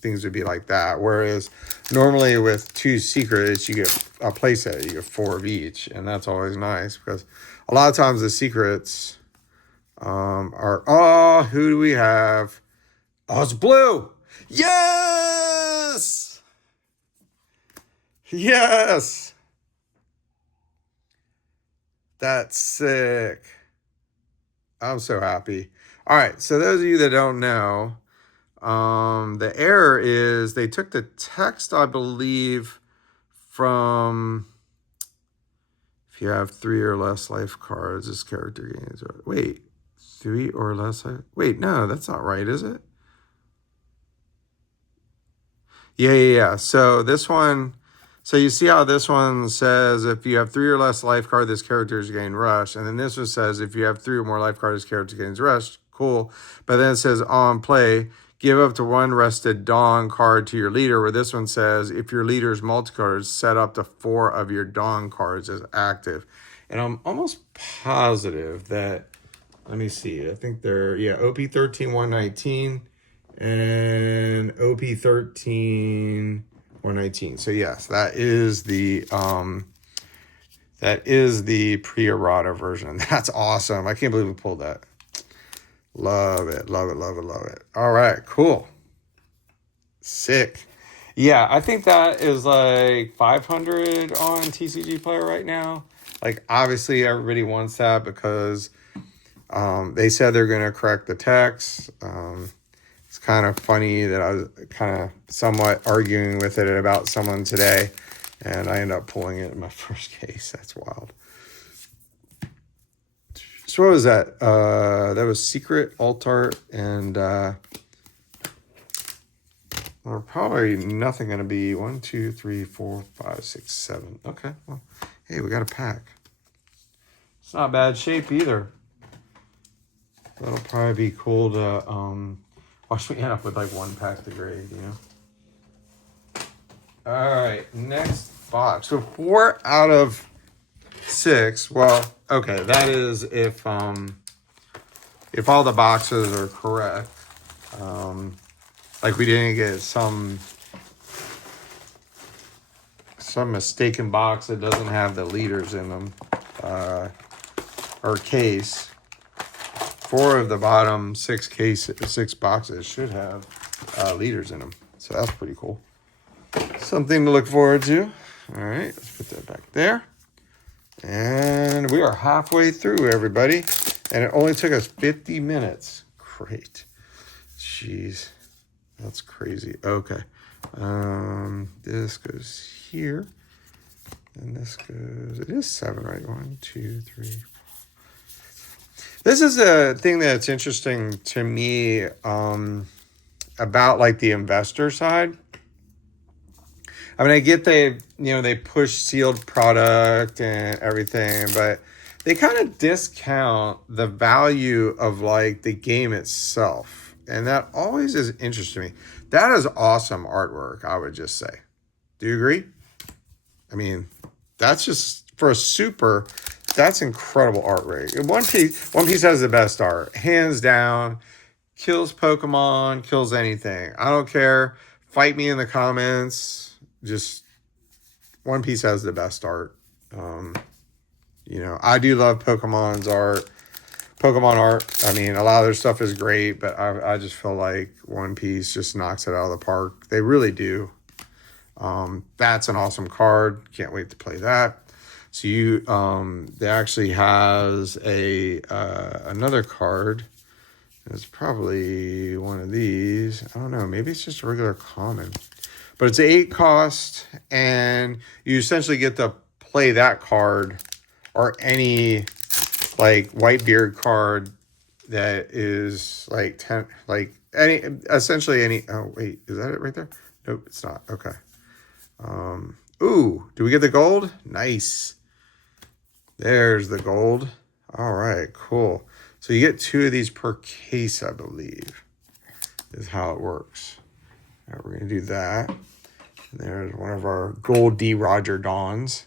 things would be like that. Whereas normally with 2 secrets, you get a playset, you get 4 of each, and that's always nice because a lot of times the secrets are, who do we have? Oh, it's blue. Yes! Yes! That's sick. I'm so happy. All right, so those of you that don't know, the error is they took the text, I believe, from if you have 3 or less life cards, this character gains. Wait, 3 or less life? Wait, no, that's not right, is it? Yeah. So this one, so you see how this one says if you have 3 or less life card, this character is gain rush. And then this one says if you have 3 or more life cards, this character gains rush. Cool. But then it says on play, give up to 1 rested Dawn card to your leader, where this one says if your leader's multi-cards, set up to 4 of your Dawn cards as active. And I'm almost positive that, let me see, I think they're, OP13 119 and OP13 119. So yes, that is the pre-errata version. That's awesome. I can't believe we pulled that. Love it. All right, cool. Sick. Yeah, I think that is like 500 on TCGPlayer right now. Like, obviously everybody wants that because they said they're going to correct the text. It's kind of funny that I was kind of somewhat arguing with it about someone today, and I ended up pulling it in my first case. That's wild. So what was that? That was Secret, Alt-Art, and we're probably nothing going to be 1, 2, 3, 4, 5, 6, 7. Okay, well, hey, we got a pack. It's not bad shape either. That'll probably be cool to watch me end up with like one pack to grade, you know. All right, next box. So 4 out of 6. Well, okay, that is if all the boxes are correct. Like we didn't get some mistaken box that doesn't have the leaders in them, or case. 4 of the bottom 6 boxes should have leaders in them, so that's pretty cool. Something to look forward to. All right, let's put that back there. And we are halfway through, everybody, and it only took us 50 minutes. Great. Jeez. That's crazy. Okay. This goes here. And this goes, it is 7, right? 1, 2, 3, 4. This is a thing that's interesting to me about like the investor side. I mean, I get they push sealed product and everything, but they kind of discount the value of like the game itself. And that always is interesting to me. That is awesome artwork, I would just say. Do you agree? I mean, that's just, for a super, that's incredible artwork. One Piece has the best art. Hands down. Kills Pokemon, kills anything. I don't care. Fight me in the comments. Just, One Piece has the best art. I do love Pokemon art. I mean, a lot of their stuff is great, but I just feel like One Piece just knocks it out of the park. They really do. That's an awesome card. Can't wait to play that. So they actually has another card. It's probably one of these. I don't know. Maybe it's just a regular common. But it's an 8 cost, and you essentially get to play that card or any like Whitebeard card that is like 10, like essentially any. Oh wait, is that it right there? Nope, it's not. Okay. Ooh, do we get the gold? Nice. There's the gold. All right, cool. So you get 2 of these per case, I believe, is how it works. All right, we're going to do that. And there's one of our gold D. Roger Dawns.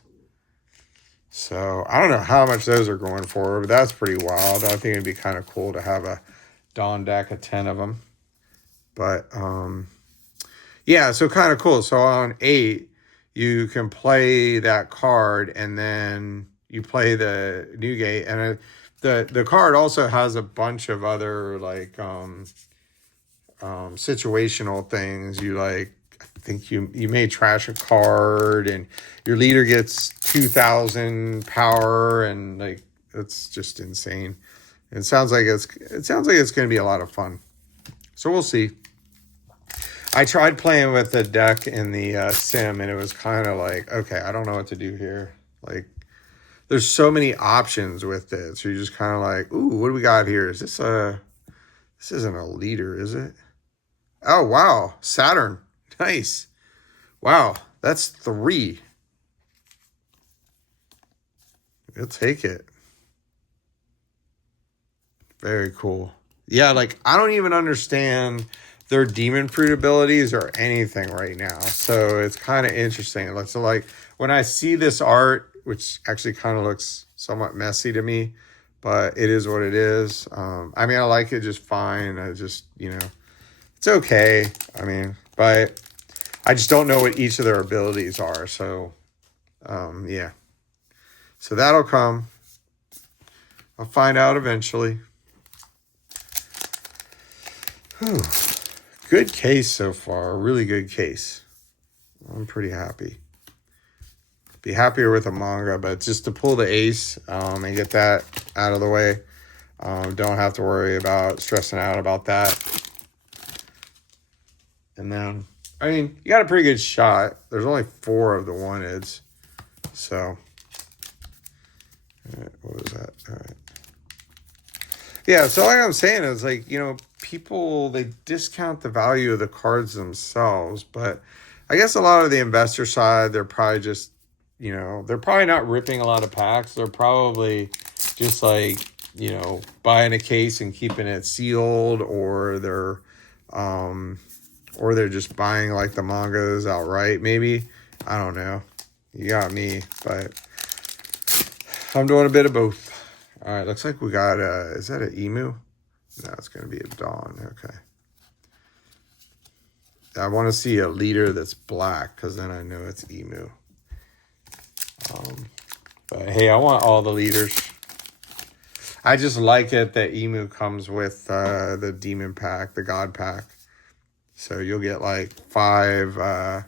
So I don't know how much those are going for, but that's pretty wild. I think it'd be kind of cool to have a Dawn deck of 10 of them. But, yeah, so kind of cool. So on 8, you can play that card, and then you play the Newgate, and the card also has a bunch of other like situational things. You like, I think you may trash a card, and your leader gets 2,000 power, and like it's just insane. It sounds like it's going to be a lot of fun. So we'll see. I tried playing with the deck in the sim, and it was kind of like, okay, I don't know what to do here. Like, there's so many options with it. So you're just kind of like, ooh, what do we got here? Is this this isn't a leader, is it? Oh, wow. Saturn. Nice. Wow. That's 3. We'll take it. Very cool. Yeah, like, I don't even understand their demon fruit abilities or anything right now. So it's kind of interesting. So like, when I see this art, which actually kind of looks somewhat messy to me, but it is what it is. I mean, I like it just fine. I just, it's okay. I mean, but I just don't know what each of their abilities are. So, yeah. So that'll come. I'll find out eventually. Whew. Good case so far. Really good case. I'm pretty happy. Be happier with a manga, but just to pull the ace and get that out of the way. Don't have to worry about stressing out about that. And then, I mean, you got a pretty good shot. There's only 4 of the wanteds. So, what was that? All right. Yeah, so like I'm saying is like, people, they discount the value of the cards themselves, but I guess a lot of the investor side, they're probably just, they're probably not ripping a lot of packs. They're probably just like, buying a case and keeping it sealed, or they're just buying like the mangas outright, maybe. I don't know. You got me, but I'm doing a bit of both. All right, looks like we got is that an emu? No, it's going to be a dawn. Okay. I want to see a leader that's black because then I know it's emu. But hey, I want all the leaders. I just like it that emu comes with the demon pack, the god pack. So you'll get like 5,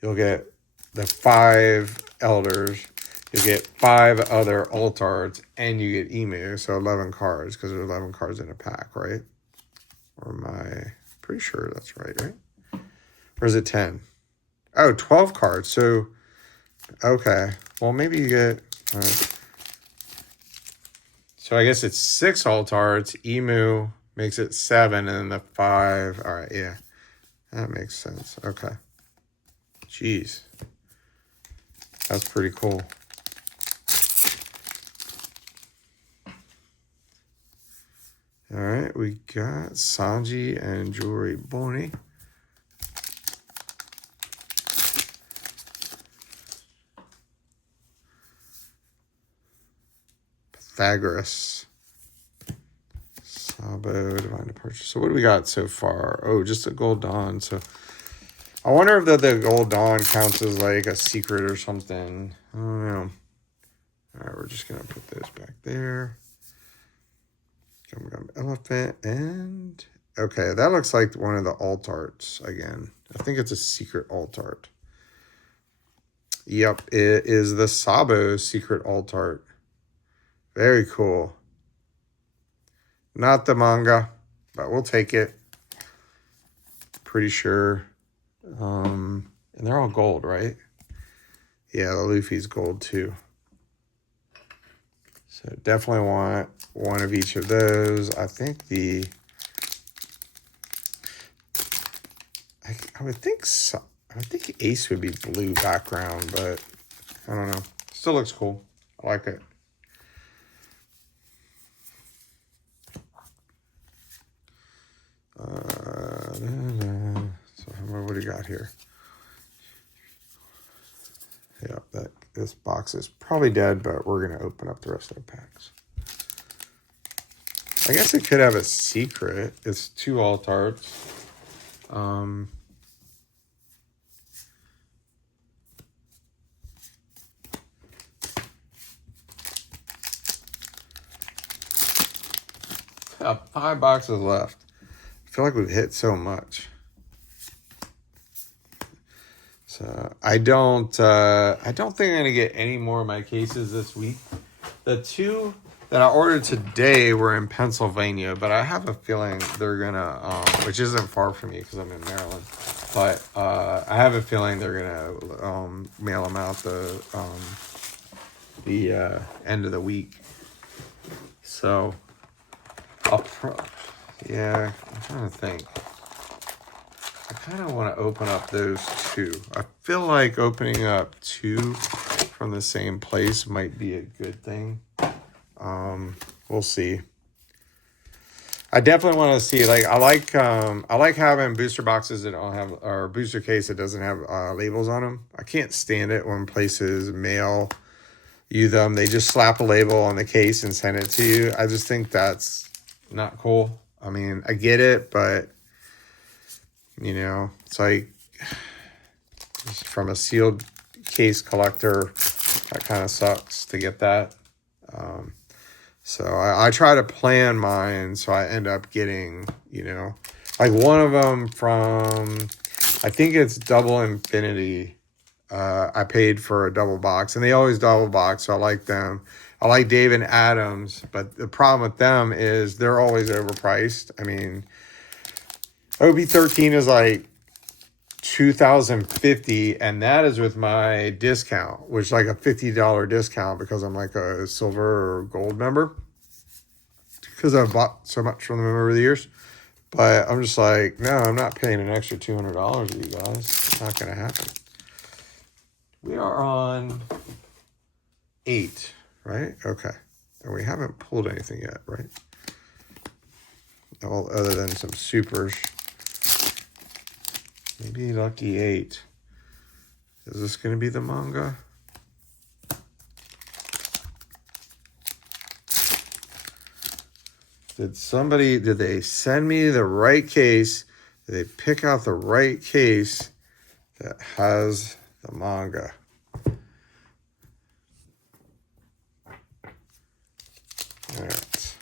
you'll get the 5 elders, you get 5 other altards, and you get emu. So 11 cards, because there's 11 cards in a pack, right? Or am I pretty sure that's right? Or is it 10? Oh, 12 cards. So, okay. Well, maybe you get... So I guess it's 6 altards. Emu makes it 7, and then the 5. All right, yeah. That makes sense. Okay. Jeez. That's pretty cool. All right, we got Sanji and Jewelry Boni. Pythagoras. Sabo, Divine Departure. So what do we got so far? Oh, just a Gold Dawn. So I wonder if the Gold Dawn counts as like a secret or something. I don't know. All right, we're just going to put those back there. Gum Elephant and... Okay, that looks like one of the alt arts again. I think it's a secret alt art. Yep, it is the Sabo secret alt art. Very cool. Not the manga, but we'll take it. Pretty sure. And they're all gold, right? Yeah, the Luffy's gold too. So definitely want one of each of those. I think I would think Ace would be blue background, but I don't know. Still looks cool. I like it. So what do you got here? Yeah, this box is probably dead, but we're gonna open up the rest of the packs. I guess it could have a secret. It's 2 alt arts. Yeah, 5 boxes left. I feel like we've hit so much. So I don't think I'm gonna get any more of my cases this week. The 2 that I ordered today were in Pennsylvania, but I have a feeling they're gonna, which isn't far from me because I'm in Maryland, but I have a feeling they're gonna mail them out the end of the week. So yeah, I'm trying to think. I kind of want to open up those 2. I feel like opening up 2 from the same place might be a good thing. We'll see. I definitely want to see, like, I like having booster boxes that don't have, or booster case that doesn't have labels on them. I can't stand it when places mail you them. They just slap a label on the case and send it to you. I just think that's not cool. I mean, I get it, but it's like from a sealed case collector, that kind of sucks to get that. So I try to plan mine, so I end up getting, like one of them from, I think it's Double Infinity. I paid for a double box, and they always double box, so I like them. I like Dave and Adams, but the problem with them is they're always overpriced. I mean, OP13 is like $2,050, and that is with my discount, which is like a $50 discount because I'm like a silver or gold member. because I've bought so much from them over the years. But I'm just like, no, I'm not paying an extra $200 to you guys. It's not going to happen. We are on 8, right? Okay. And we haven't pulled anything yet, right? All other than some supers. Maybe lucky 8. Is this going to be the manga? Did they send me the right case? Did they pick out the right case that has the manga? All right.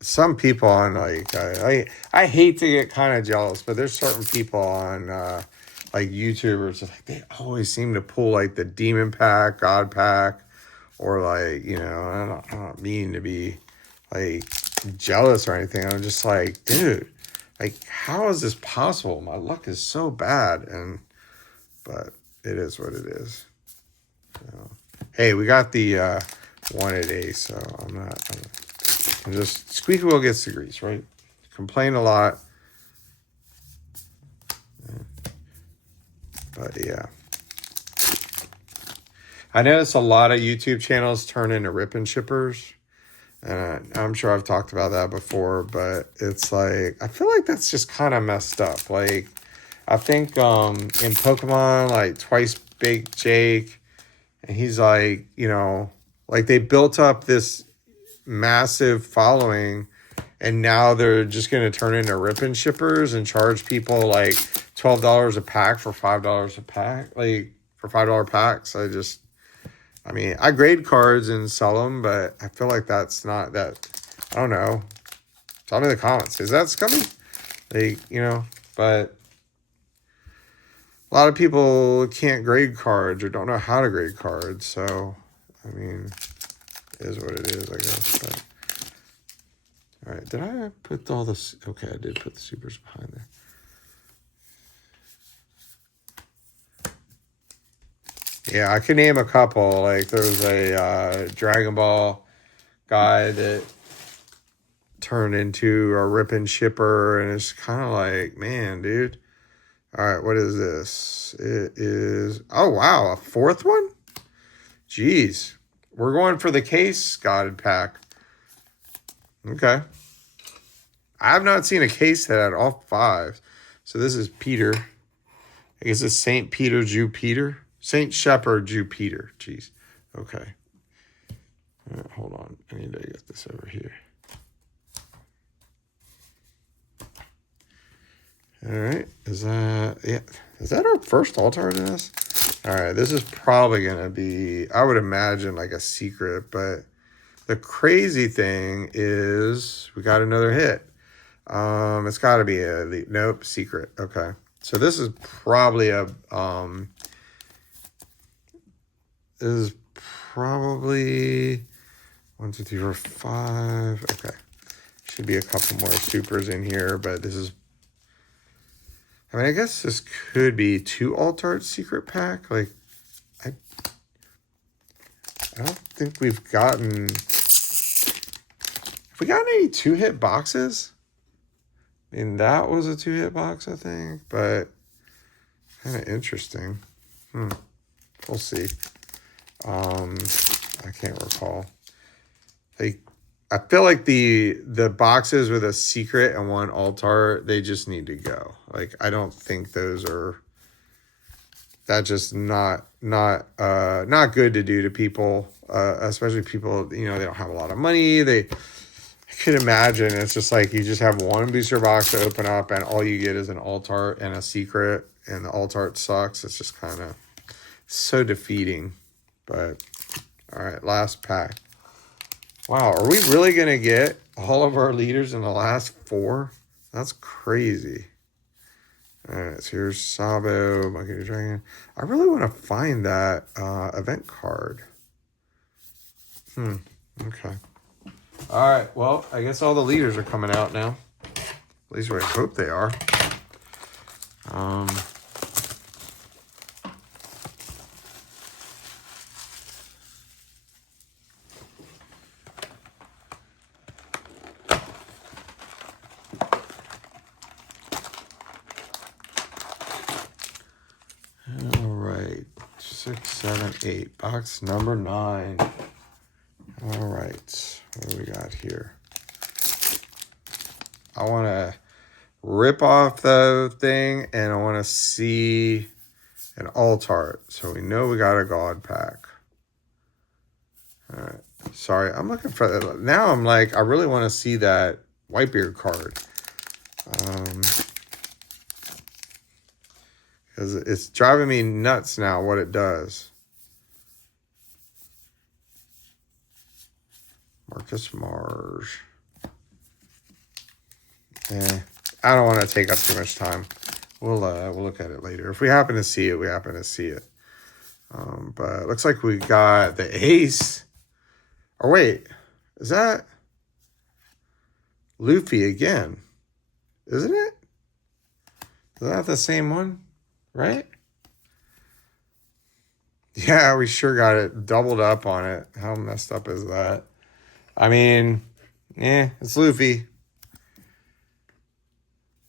Some people on like, I hate to get kind of jealous, but there's certain people on like YouTubers, like they always seem to pull like the Demon Pack, God Pack, or like, you know, I don't mean to be like jealous or anything. I'm just like, dude, like how is this possible? My luck is so bad, but it is what it is. So, hey, we got the 1 at ace, so I'm just squeaky wheel gets the grease, right? Complain a lot. But yeah. I noticed a lot of YouTube channels turn into rip and shippers. And I'm sure I've talked about that before, but it's like, I feel like that's just kind of messed up. Like, I think in Pokemon, like Twice Baked Jake, and he's like, you know, like they built up this massive following, and now they're just going to turn into rip and shippers and charge people like $12 a pack for $5 a pack, like for $5 packs. I mean, I grade cards and sell them, but I feel like that's not that. I don't know. Tell me in the comments. Is that scummy? Like, you know, but a lot of people can't grade cards or don't know how to grade cards. So, I mean, it is what it is, I guess. But all right, did I put all this? Okay, I did put the supers behind there. Yeah, I could name a couple. Like there was a Dragon Ball guy that turned into a rip and shipper, and it's kind of like, man, dude. All right, what is this? It is, oh wow, a 4th one? Jeez. We're going for the case guided pack. Okay. I have not seen a case that had all 5. So this is Peter. I guess it's St. Peter, Jew Peter. St. Shepherd, Jew Peter. Jeez. Okay. All right, hold on. I need to get this over here. All right. Is that our first altar in this? All right. This is probably going to be, I would imagine, like a secret. But the crazy thing is we got another hit. It's got to be a elite. Nope. Secret. Okay. So this is probably a, this is probably 1, 2, 3, 4, 5. Okay. Should be a couple more supers in here, but this is, I mean, I guess this could be 2 alt art secret pack. Like, I don't think we've gotten, have we gotten any 2-hit boxes? I mean, that was a 2-hit box, I think, but kind of interesting. We'll see. I can't recall. Like, I feel like the boxes with a secret and 1 alt art, they just need to go. Like, I don't think those are, that's just not good to do to people, especially people, you know, they don't have a lot of money. I could imagine it's just like you just have 1 booster box to open up and all you get is an alt art and a secret, and the alt art sucks. It's just kind of so defeating. But all right, last pack. Wow, are we really gonna get all of our leaders in the last 4? That's crazy. All right, so here's Sabo, Monkey the Dragon. I really want to find that event card. Okay. All right, well, I guess all the leaders are coming out now. At least I hope they are. 6, 7, 8. Box number 9. All right. What do we got here? I want to rip off the thing, and I want to see an alt-art. So we know we got a God pack. All right. Sorry, I'm looking for that. Now I'm like, I really want to see that Whitebeard card. Because it's driving me nuts now what it does. Marcus Mars. I don't want to take up too much time. We'll look at it later. If we happen to see it, we happen to see it. But it looks like we got the ace. Oh, wait. Is that Luffy again? Isn't it? Is that the same one? Right? Yeah, we sure got it doubled up on it. How messed up is that? I mean, it's Luffy.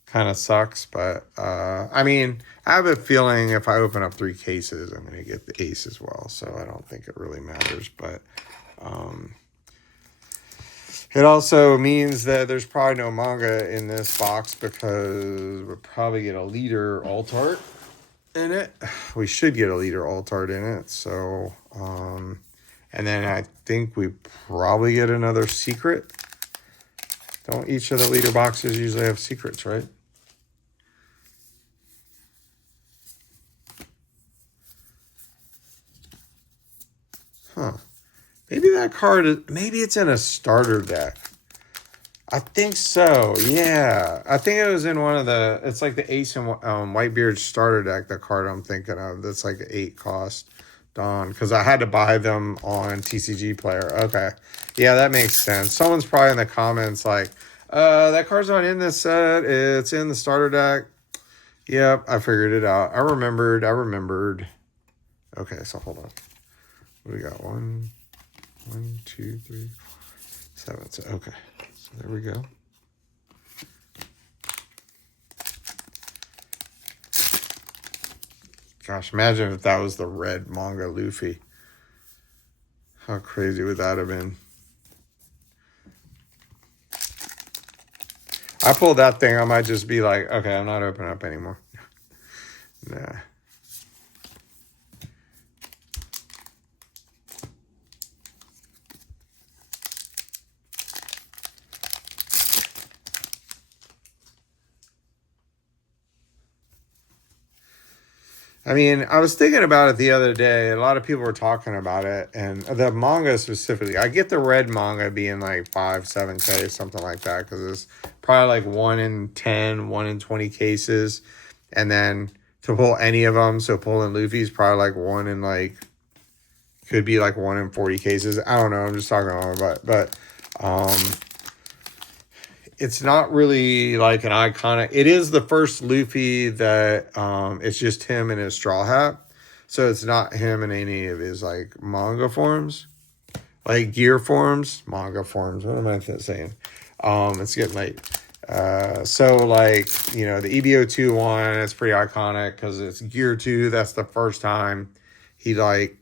Kind of sucks, but I mean, I have a feeling if I open up 3 cases, I'm going to get the ace as well. So I don't think it really matters, but it also means that there's probably no manga in this box because we'll probably get a leader alt-art in it. We should get a leader alt-art in it. So, and then I think we probably get another secret. Don't each of the leader boxes usually have secrets, right? Huh. Maybe that card is, maybe it's in a starter deck. I think so. Yeah. I think it was in one of the, it's like the Ace and Whitebeard starter deck, the card I'm thinking of. That's like 8 cost. Dawn. Because I had to buy them on TCGPlayer. Okay. Yeah, that makes sense. Someone's probably in the comments like, that card's not in this set. It's in the starter deck. Yep, I figured it out. I remembered. Okay, so hold on. What do we got? 1, 2, 3, 4, 7. So, okay, so there we go. Gosh, imagine if that was the red manga Luffy. How crazy would that have been? I pulled that thing, I might just be like, okay, I'm not opening up anymore. Nah. I mean, I was thinking about it the other day. A lot of people were talking about it, and the manga specifically. I get the red manga being like 5, 7K, something like that, because it's probably like 1 in 10, 1 in 20 cases. And then to pull any of them, so pulling Luffy's probably like 1 in like, could be like 1 in 40 cases. I don't know. I'm just talking on my butt. But it's not really like an iconic. It is the first Luffy that it's just him in his straw hat. So it's not him in any of his like manga forms, like gear forms, manga forms. What am I saying? It's getting late. So like, you know, the EBO2 one, it's pretty iconic because it's gear 2. That's the first time he like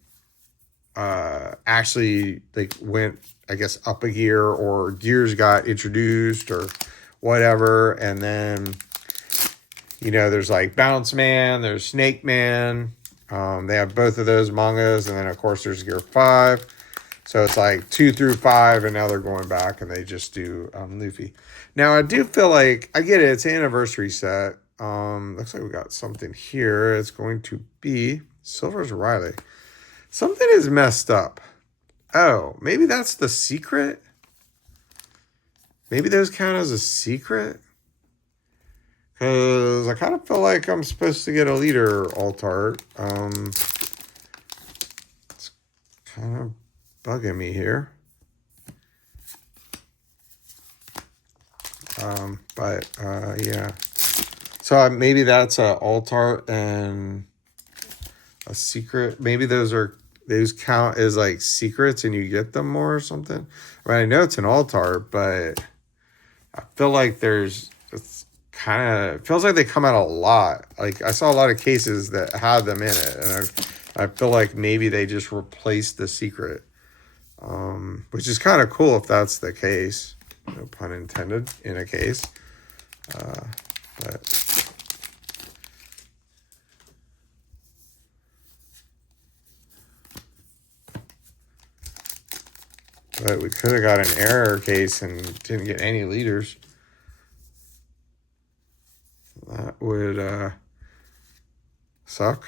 actually like went, I guess, up a gear, or gears got introduced or whatever. And then, you know, there's like Bounce Man, there's Snake Man. They have both of those mangas. And then of course there's Gear 5. So it's like 2 through 5, and now they're going back and they just do Luffy. Now I do feel like, I get it, it's an anniversary set. Looks like we got something here. It's going to be Silver's Riley. Something is messed up. Oh, maybe that's the secret? Maybe those count as a secret? Because I kind of feel like I'm supposed to get a leader alt-art. It's kind of bugging me here. Yeah. So maybe that's a alt-art and a secret. Maybe those count as like secrets and you get them more or something. I mean, I know it's an alt-art, but I feel like it's kind of, feels like they come out a lot. Like I saw a lot of cases that had them in it, and I feel like maybe they just replaced the secret, which is kind of cool if that's the case. No pun intended in a case. But we could have got an error case and didn't get any leaders. That would suck.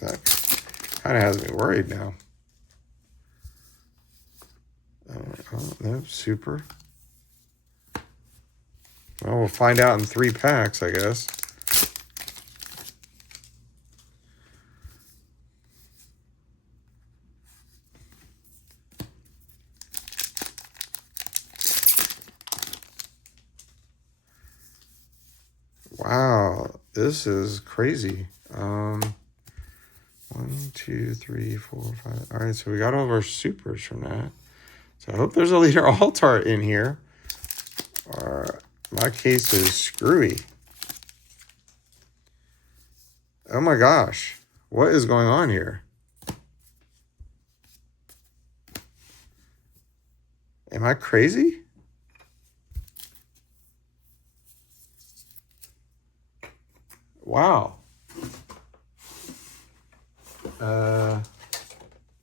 That kind of has me worried now. Oh, no, super. Well, we'll find out in 3 packs, I guess. Wow, this is crazy. 1, 2, 3, 4, 5. All right, so we got all of our supers from that. So I hope there's a leader alt art in here, or my case is screwy. Oh my gosh, what is going on here? Am I crazy? Wow. All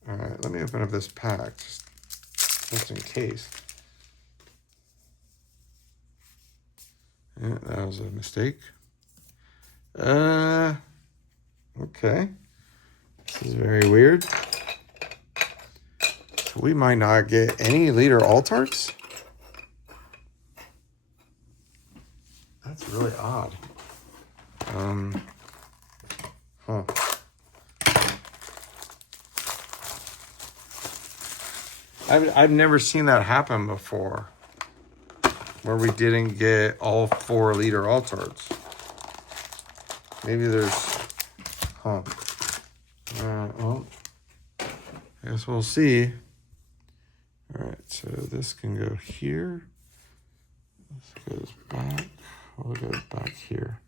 right, let me open up this pack just in case. Yeah, that was a mistake. Okay. This is very weird. So we might not get any leader alt arts. That's really odd. Huh. I've never seen that happen before, where we didn't get all 4 leader alt arts. Maybe there's, well, I guess we'll see. All right, so this can go here. This goes back. We'll go back here.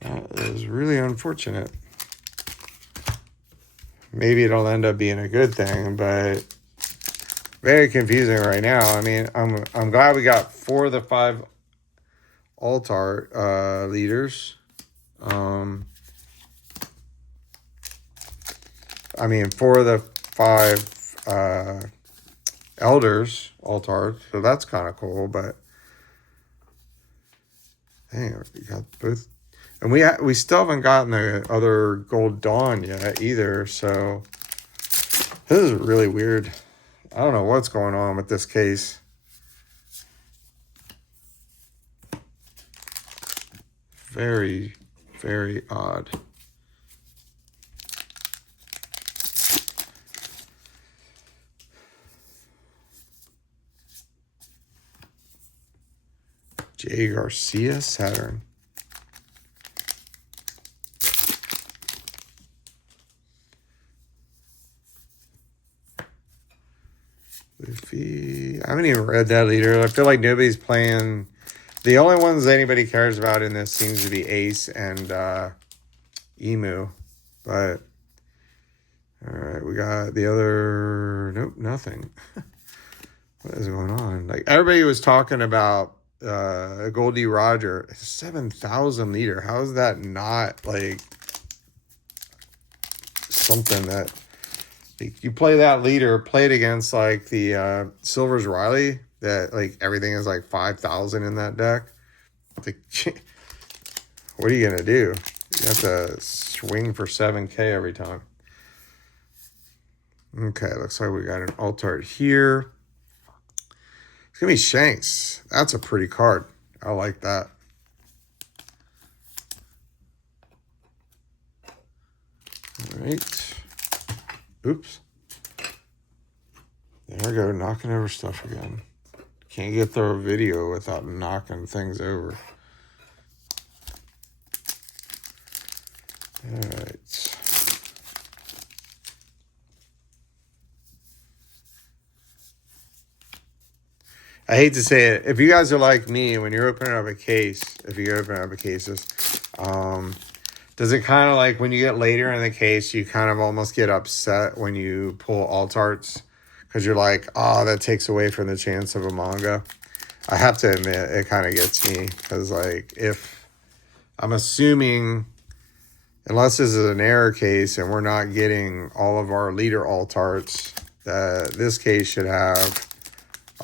That is really unfortunate. Maybe it'll end up being a good thing, but very confusing right now. I mean, I'm glad we got 4 of the 5 alt art leaders. I mean, 4 of the 5 elders alt art, so that's kind of cool. But dang, we got both. And we still haven't gotten the other Gold Dawn yet either, so this is really weird. I don't know what's going on with this case. Very, very odd. J. Garcia, Saturn. Luffy. I haven't even read that leader. I feel like nobody's playing. The only ones anybody cares about in this seems to be Ace and Emu. But all right, we got the other. Nope, nothing. What is going on? Like everybody was talking about Goldie Roger, 7,000 leader. How is that not like something that you play that leader, play it against like the Silver's Riley, that like everything is like 5,000 in that deck. Like, what are you gonna do? You have to swing for 7K every time. Okay, looks like we got an alt art here. It's gonna be Shanks. That's a pretty card. I like that. All right. Oops. There we go, knocking over stuff again. Can't get through a video without knocking things over. I hate to say it. If you guys are like me, when you're opening up a case, if you open up a cases, does it kind of like when you get later in the case, you kind of almost get upset when you pull alt arts? Because you're like, oh, that takes away from the chance of a manga. I have to admit, it kind of gets me. Because, like, if I'm assuming, unless this is an error case and we're not getting all of our leader alt arts, that this case should have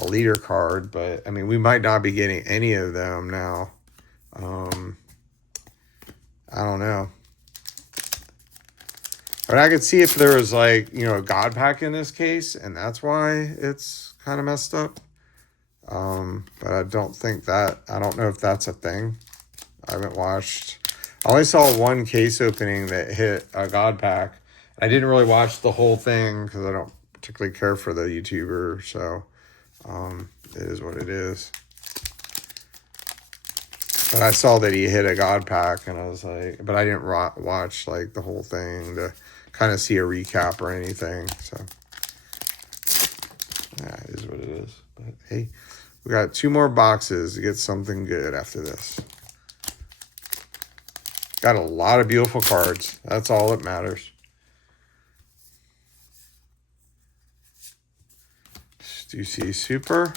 a leader card. But, I mean, we might not be getting any of them now. I don't know. But I could see if there was, like, you know, a God pack in this case, and that's why it's kind of messed up. But I don't think that, I don't know if that's a thing. I haven't watched. I only saw one case opening that hit a God pack. I didn't really watch the whole thing because I don't particularly care for the YouTuber, so it is what it is. But I saw that he hit a God pack, and I was like, but I didn't watch like the whole thing to kind of see a recap or anything. So yeah, it is what it is. But hey, we got 2 more boxes to get something good after this. Got a lot of beautiful cards. That's all that matters. Do you see Super?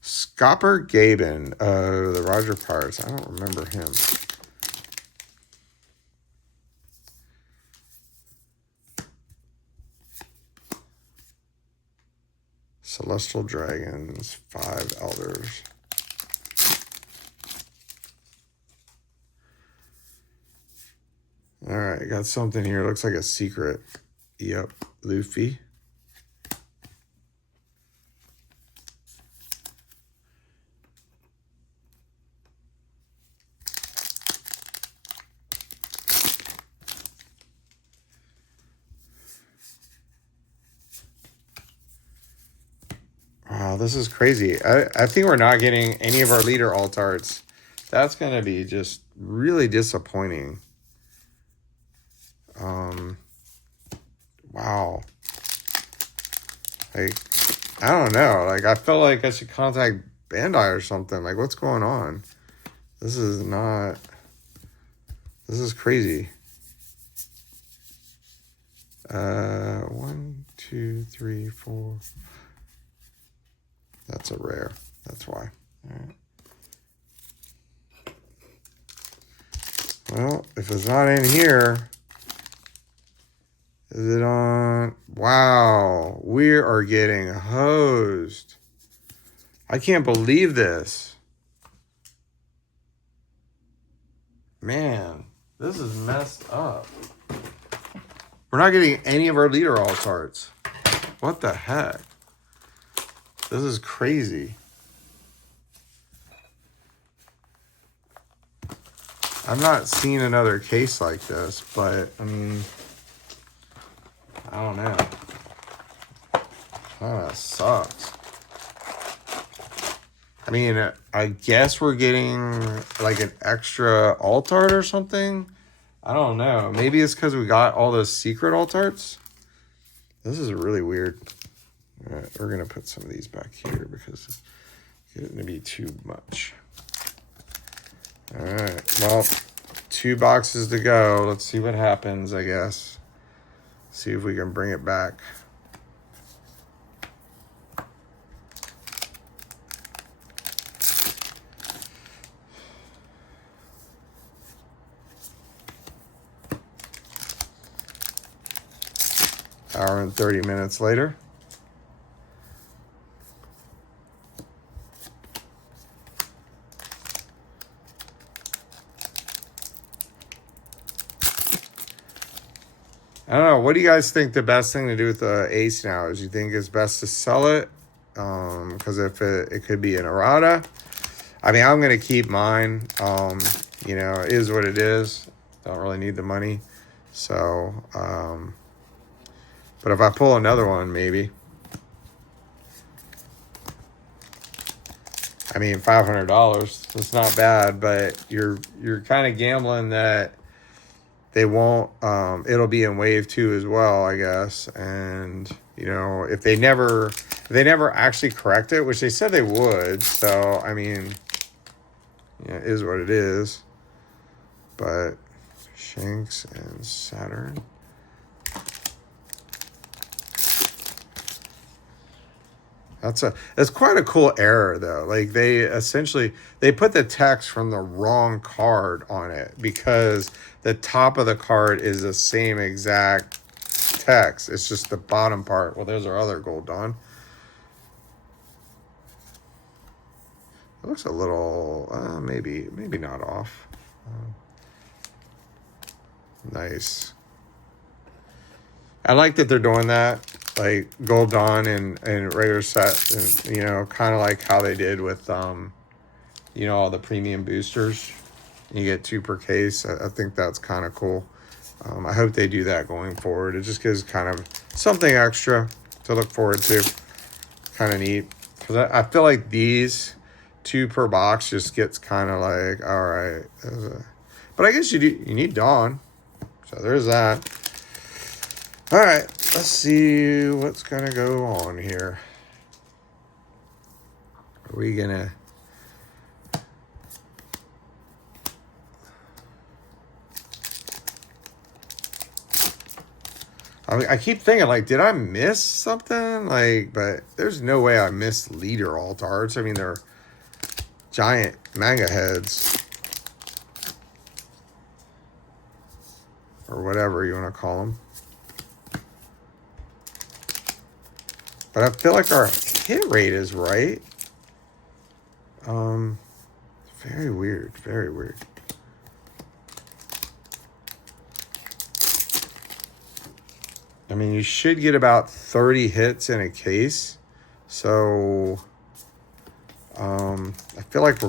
Scopper Gaben, the Roger Pirates. I don't remember him. Celestial Dragons, 5 Elders. All right, got something here. Looks like a secret. Yep, Luffy. Wow, this is crazy. I think we're not getting any of our leader alt arts. That's going to be just really disappointing. Wow. Like, I don't know. Like, I felt like I should contact Bandai or something. Like, what's going on? This is not... This is crazy. 1, 2, 3, 4... That's a rare. That's why. All right. Well, if it's not in here, is it on? Wow, we are getting hosed. I can't believe this. Man, this is messed up. We're not getting any of our leader alt arts. What the heck? This is crazy. I've not seen another case like this, but I mean, I don't know. Oh, that sucks. I mean, I guess we're getting like an extra alt art or something. I don't know. Maybe it's because we got all those secret alt arts. This is really weird. All right, we're going to put some of these back here because it's getting to be too much. All right, well, 2 boxes to go. Let's see what happens, I guess. See if we can bring it back. Hour and 30 minutes later. I don't know. What do you guys think the best thing to do with the ace now is? You think it's best to sell it? Because if it could be an errata. I mean, I'm going to keep mine. You know, it is what it is. Don't really need the money. So, but if I pull another one, maybe. I mean, $500. That's not bad, but you're kind of gambling that they won't, it'll be in wave 2 as well, I guess. And, you know, if they never actually correct it, which they said they would. So, I mean, yeah, it is what it is. But Shanks and Saturn. That's quite a cool error though. Like they put the text from the wrong card on it because the top of the card is the same exact text. It's just the bottom part. Well, there's our other Gold Dawn. It looks a little, maybe not off. Nice. I like that they're doing that, like Gold Dawn and regular set, and you know, kind of like how they did with you know, all the premium boosters. You get 2 per case. I think that's kind of cool. I hope they do that going forward. It just gives kind of something extra to look forward to. Kind of neat, because I feel like these 2 per box just gets kind of like, all right. But I guess you need Dawn, so there's that. All right, let's see what's gonna go on here. Are we gonna? I keep thinking, like, did I miss something? Like, but there's no way I missed leader alt arts. I mean, they're giant manga heads, or whatever you want to call them. But I feel like our hit rate is right. Very weird. Very weird. I mean, you should get about 30 hits in a case. So, I feel like we're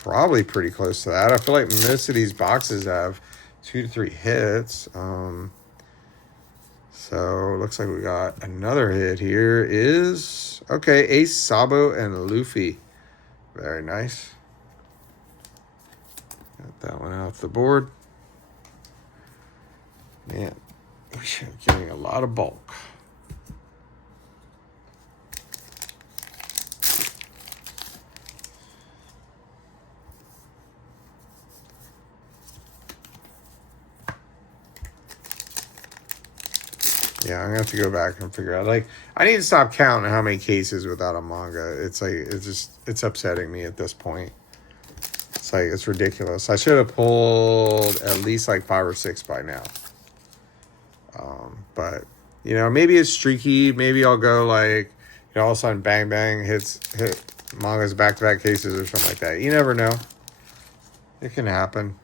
probably pretty close to that. I feel like most of these boxes have 2 to 3 hits. So it looks like we got another hit here is, okay, Ace, Sabo, and Luffy. Very nice. Got that one off the board. Man, we're getting a lot of bulk. Yeah, I'm gonna have to go back and figure out. Like, I need to stop counting how many cases without a manga. It's like, it's upsetting me at this point. It's like, it's ridiculous. I should have pulled at least like 5 or 6 by now. But you know, maybe it's streaky. Maybe I'll go like, you know, all of a sudden bang bang hit mangas back-to-back cases or something like that. You never know. It can happen.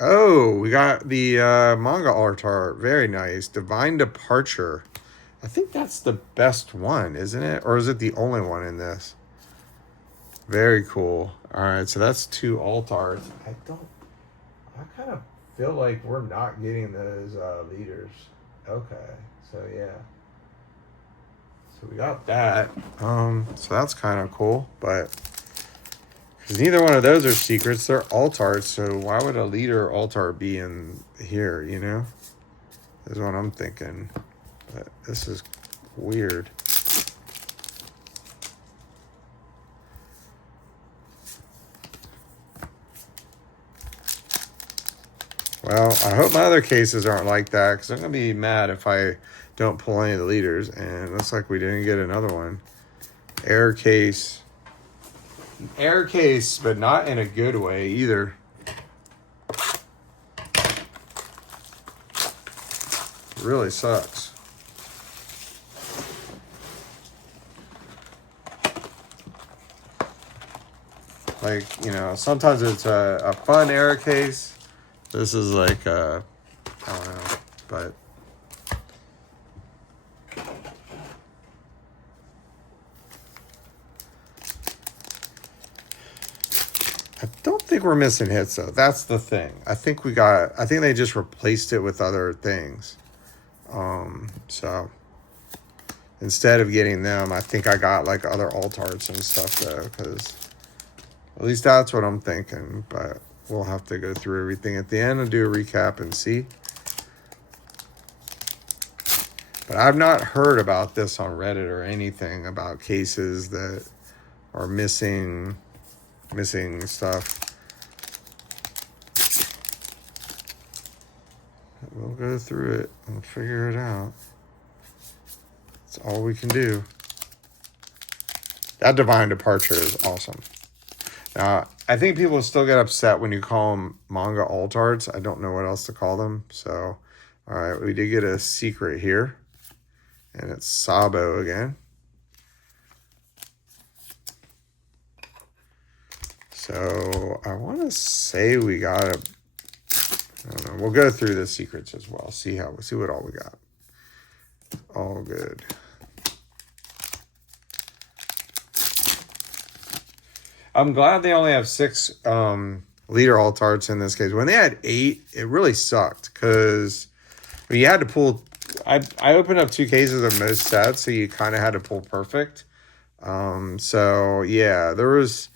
Oh, we got the manga art. Very nice. Divine Departure. I think that's the best one, isn't it? Or is it the only one in this? Very cool. All right, so that's 2 alt arts. I kind of feel like we're not getting those leaders. Okay, so yeah. So we got that. So that's kind of cool, but because neither one of those are secrets, they're alt arts, so why would a leader alt art be in here, you know? Is what I'm thinking. But this is weird. Well, I hope my other cases aren't like that, because I'm going to be mad if I don't pull any of the leaders. And it looks like we didn't get another one. Error case. Error case, but not in a good way either. Really sucks. Like, you know, sometimes it's a fun error case. This is like, I don't know, but I don't think we're missing hits though. That's the thing. I think they just replaced it with other things. So instead of getting them, I think I got like other alt arts and stuff though, because at least that's what I'm thinking. But we'll have to go through everything at the end and do a recap and see. But I've not heard about this on Reddit or anything about cases that are missing stuff. We'll go through it and figure it out. That's all we can do. That divine departure is awesome. Now, I think people still get upset when you call them manga alt arts. I don't know what else to call them. So, all right, we did get a secret here. And it's Sabo again. So, I want to say we got a... I don't know. We'll go through the secrets as well. See what all we got. All good. I'm glad they only have 6 leader alt arts in this case. When they had 8, it really sucked because you had to pull. I opened up 2 cases of most sets, so you kind of had to pull perfect. So yeah, there was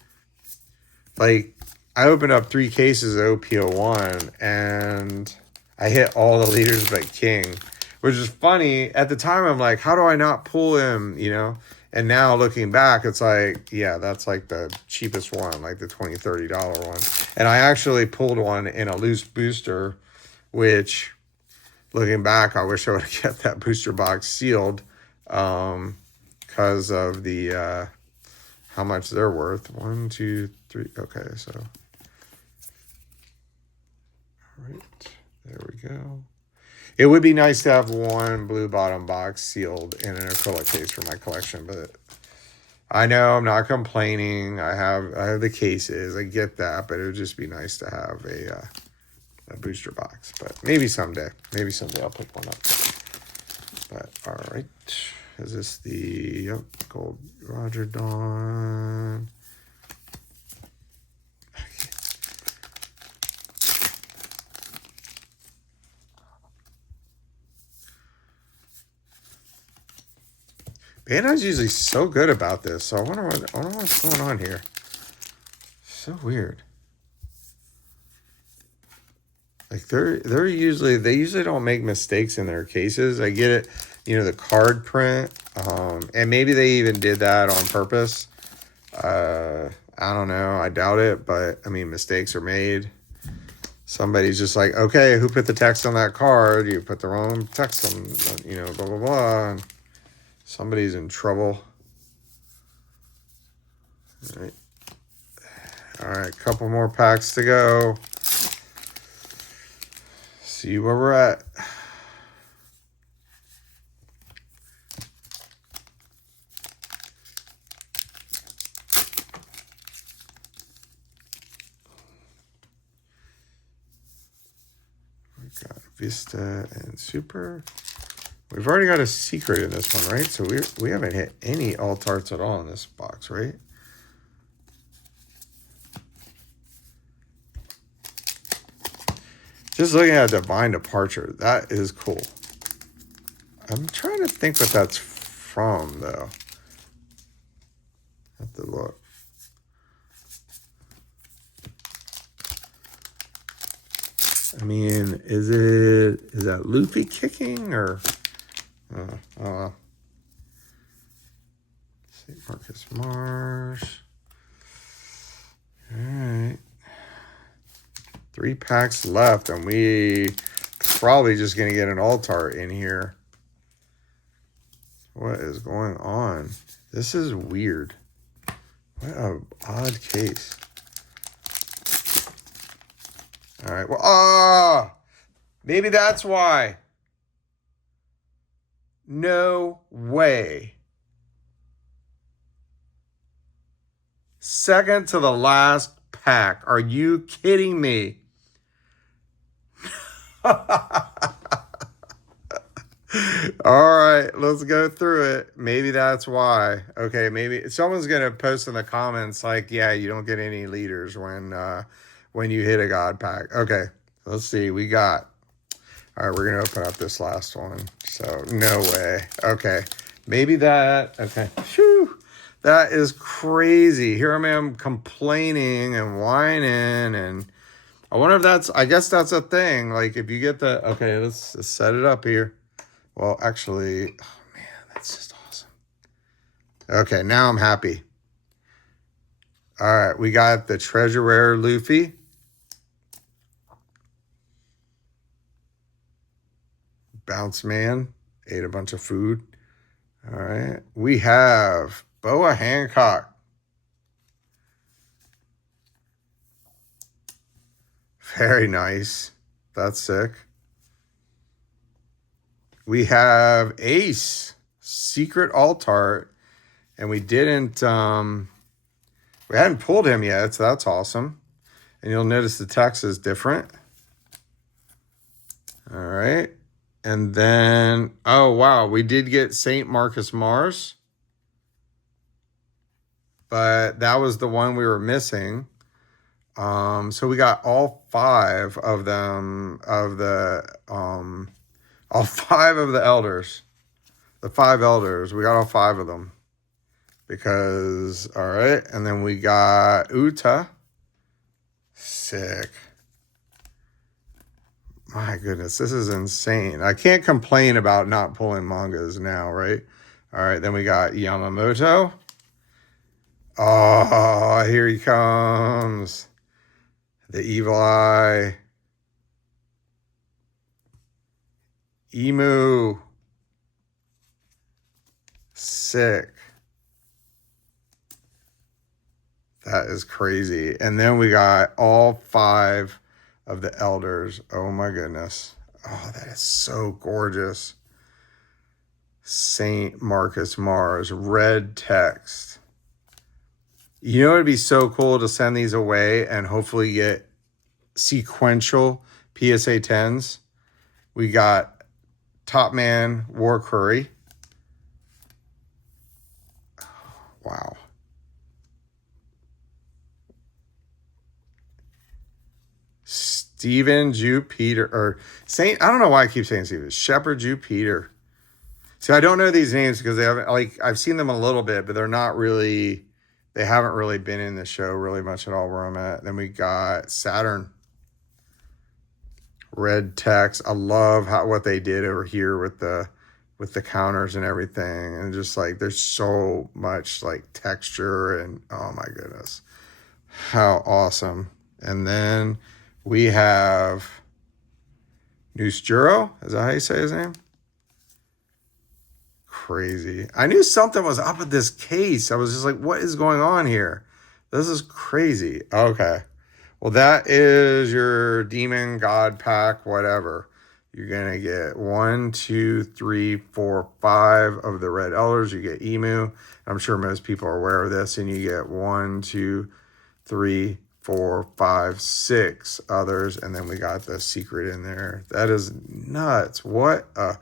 like I opened up 3 cases of OP01 and I hit all the leaders but King, which is funny. At the time, I'm like, how do I not pull him? You know. And now looking back, it's like, yeah, that's like the cheapest one, like the $20, $30 one. And I actually pulled one in a loose booster, which looking back, I wish I would have kept that booster box sealed because of the how much they're worth. 1, 2, 3. Okay, so all right, there we go. It would be nice to have one blue bottom box sealed in an acrylic case for my collection, but I know I'm not complaining. I have the cases. I get that, but it would just be nice to have a booster box. But maybe someday. Maybe someday I'll pick one up. But all right, is this the gold Roger Dawn? Bandai's usually so good about this, so I wonder what's going on here. So weird. Like they usually don't make mistakes in their cases. I get it, you know, the card print, and maybe they even did that on purpose. I don't know. I doubt it, but I mean, mistakes are made. Somebody's just like, okay, who put the text on that card? You put the wrong text on, you know, blah blah blah. And somebody's in trouble. All right, couple more packs to go. See where we're at. We got Vista and Super. We've already got a secret in this one, right? So we haven't hit any alt arts at all in this box, right? Just looking at Divine Departure, that is cool. I'm trying to think what that's from, though. Have to look. I mean, is that Luffy kicking or? St. Marcus Marsh. All right. 3 packs left, and we probably just going to get an alt art in here. What is going on? This is weird. What an odd case. All right. Well, maybe that's why. No way. Second to the last pack. Are you kidding me? All right, let's go through it. Maybe that's why. Okay, maybe someone's gonna post in the comments like, yeah, you don't get any leaders when you hit a god pack. Okay, let's see. We got. All right, we're gonna open up this last one. So no way. Okay, maybe that. Okay, phew, that is crazy. Here I am complaining and whining and I wonder if that's, I guess that's a thing. Like if you get the, okay, let's set it up here. Well, actually, oh man, that's just awesome. Okay, now I'm happy. All right, we got the Treasure Rare Luffy. Bounce Man, ate a bunch of food. All right, we have Boa Hancock. Very nice. That's sick. We have Ace, Secret Altart, and we hadn't pulled him yet, so that's awesome. And you'll notice the text is different. All right. And then, oh, wow, we did get St. Marcus Mars. But that was the one we were missing. So we got all 5 of them, all 5 of the elders. The 5 elders. We got all 5 of them. Because, all right. And then we got Uta. Sick. My goodness, this is insane. I can't complain about not pulling mangas now, right? All right, then we got Yamamoto. Oh, here he comes. The Evil Eye. Emu. Sick. That is crazy. And then we got all 5 of the elders. Oh my goodness. Oh, that is so gorgeous. St. Marcus Mars, red text. You know, it'd be so cool to send these away and hopefully get sequential PSA 10s. We got Top Man War Curry. Wow. Stephen Jupiter, or Saint, I don't know why I keep saying Stephen. Shepherd Jupiter. See, I don't know these names because they haven't, like, I've seen them a little bit, but they're not really, they haven't really been in the show really much at all where I'm at. Then we got Saturn. Red text. I love what they did over here with the counters and everything. And just like, there's so much like texture and oh my goodness. How awesome. And then we have Noose Juro. Is that how you say his name? Crazy. I knew something was up with this case. I was just like, what is going on here? This is crazy. Okay. Well, that is your Demon God pack, whatever. You're going to get 1, 2, 3, 4, 5 of the red elders. You get Emu. I'm sure most people are aware of this. And you get 1, 2, 3, 4, 5, 6 others. And then we got the secret in there. That is nuts. What a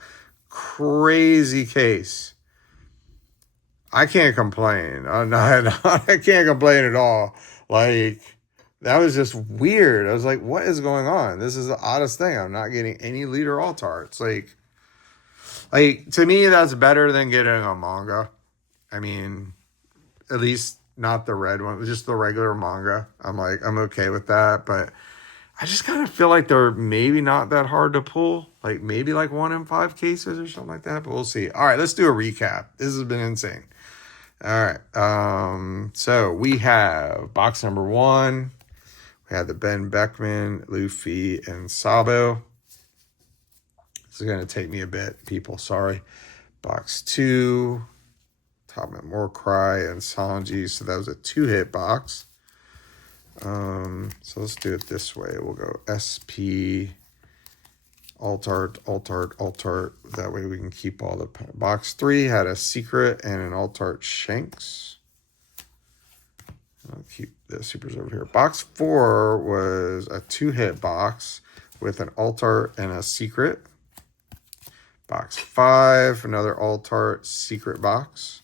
crazy case. I can't complain. I can't complain at all. Like, that was just weird. I was like, what is going on? This is the oddest thing. I'm not getting any leader altarts. Like to me, that's better than getting a manga. I mean, at least not the red one, just the regular manga. I'm okay with that. But I just kind of feel like they're maybe not that hard to pull. Like maybe like 1 in 5 cases or something like that. But we'll see. All right, let's do a recap. This has been insane. All right. So we have box number 1. We had the Ben Beckman, Luffy, and Sabo. This is going to take me a bit, people. Sorry. Box 2. Topman Warcry and Sanji. So that was a 2-hit box. So let's do it this way. We'll go SP, Altart, Altart, Altart. That way we can keep all the... Box 3 had a secret and an Altart Shanks. I'll keep the supers over here. Box 4 was a 2-hit box with an Altart and a secret. Box 5, another Altart secret box.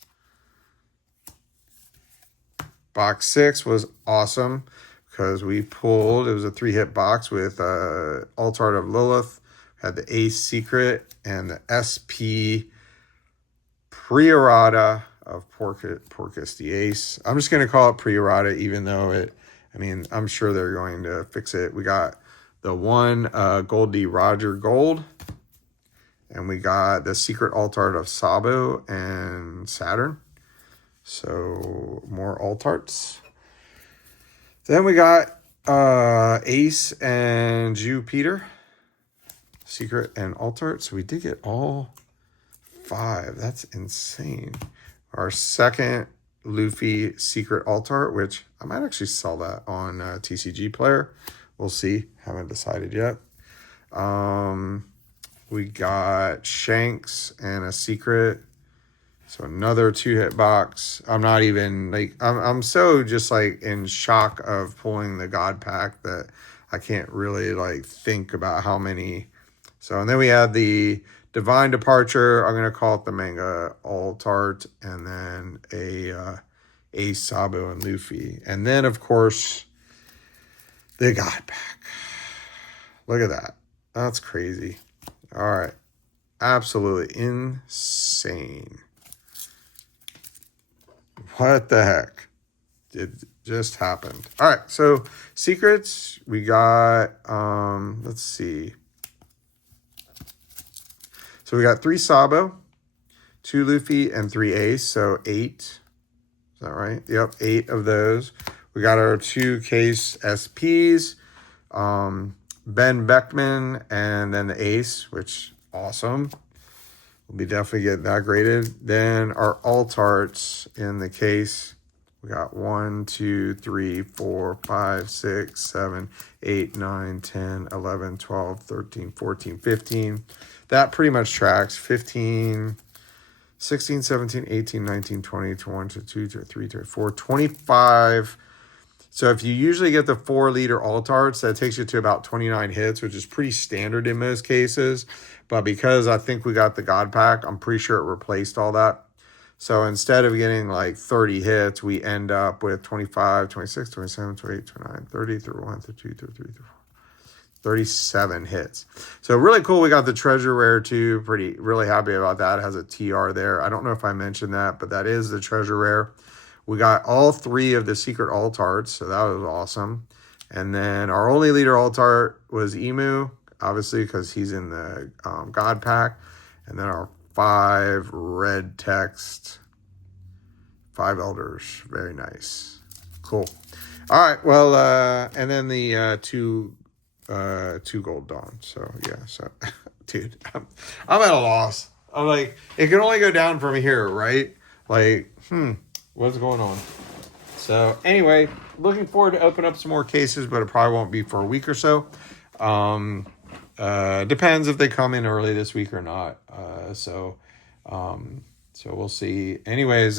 Box 6 was awesome because we pulled, it was a 3-hit box with Altart of Lilith, had the Ace secret and the SP Priorata of Porcus the Ace. I'm just going to call it Priorata, even though it I mean, I'm sure they're going to fix it. We got the one Goldie Roger Gold. And we got the Secret Alt Art of Sabo and Saturn. So more alt arts. Then we got Ace and Jupiter. Secret and alt art. So we did get all 5. That's insane. Our second Luffy Secret alt art, which I might actually sell that on TCGPlayer. We'll see. Haven't decided yet. We got Shanks and a Secret. So another 2-hit box. I'm not even like, I'm so just like in shock of pulling the God pack that I can't really like think about how many. So, and then we had the Divine Departure. I'm going to call it the Manga Alt Art. And then a Sabo and Luffy. And then of course, the God pack. Look at that. That's crazy. All right. Absolutely insane. What the heck? It just happened. All right. So secrets, we got, let's see. So we got 3 Sabo, 2 Luffy, and 3 Ace. So 8. Is that right? Yep. 8 of those. We got our 2 case SPs. Ben Beckman, and then the Ace, which awesome. We'll be definitely getting that graded. Then our alt arts in the case. We got 1, 2, 3, 4, 5, 6, 7, 8, 9, 10, 11, 12, 13, 14, 15. That pretty much tracks. 15, 16, 17, 18, 19, 20, 21, 22, 23, 24, 25. So if you usually get the 4-liter alt arts, that takes you to about 29 hits, which is pretty standard in most cases. But because I think we got the God pack, I'm pretty sure it replaced all that. So instead of getting like 30 hits, we end up with 25, 26, 27, 28, 29, 30, 31, 32, 33, 34, 37 hits. So really cool. We got the treasure rare too. Really happy about that. It has a TR there. I don't know if I mentioned that, but that is the treasure rare. We got all 3 of the secret alt arts, so that was awesome. And then our only leader alt art was Emu, obviously, because he's in the God pack. And then our 5 red text, 5 elders. Very nice. Cool. All right, well, and then the 2 gold dawn. So, yeah, so, dude, I'm at a loss. I'm like, it can only go down from here, right? Like, what's going on? So anyway, looking forward to open up some more cases, but it probably won't be for a week or so. Depends if they come in early this week or not. So we'll see. Anyways,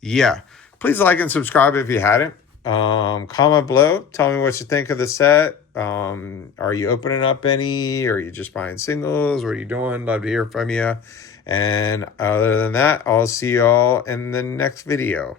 yeah, please like and subscribe if you hadn't. Comment below. Tell me what you think of the set. Are you opening up any? Or are you just buying singles? What are you doing? Love to hear from you. And other than that, I'll see y'all in the next video.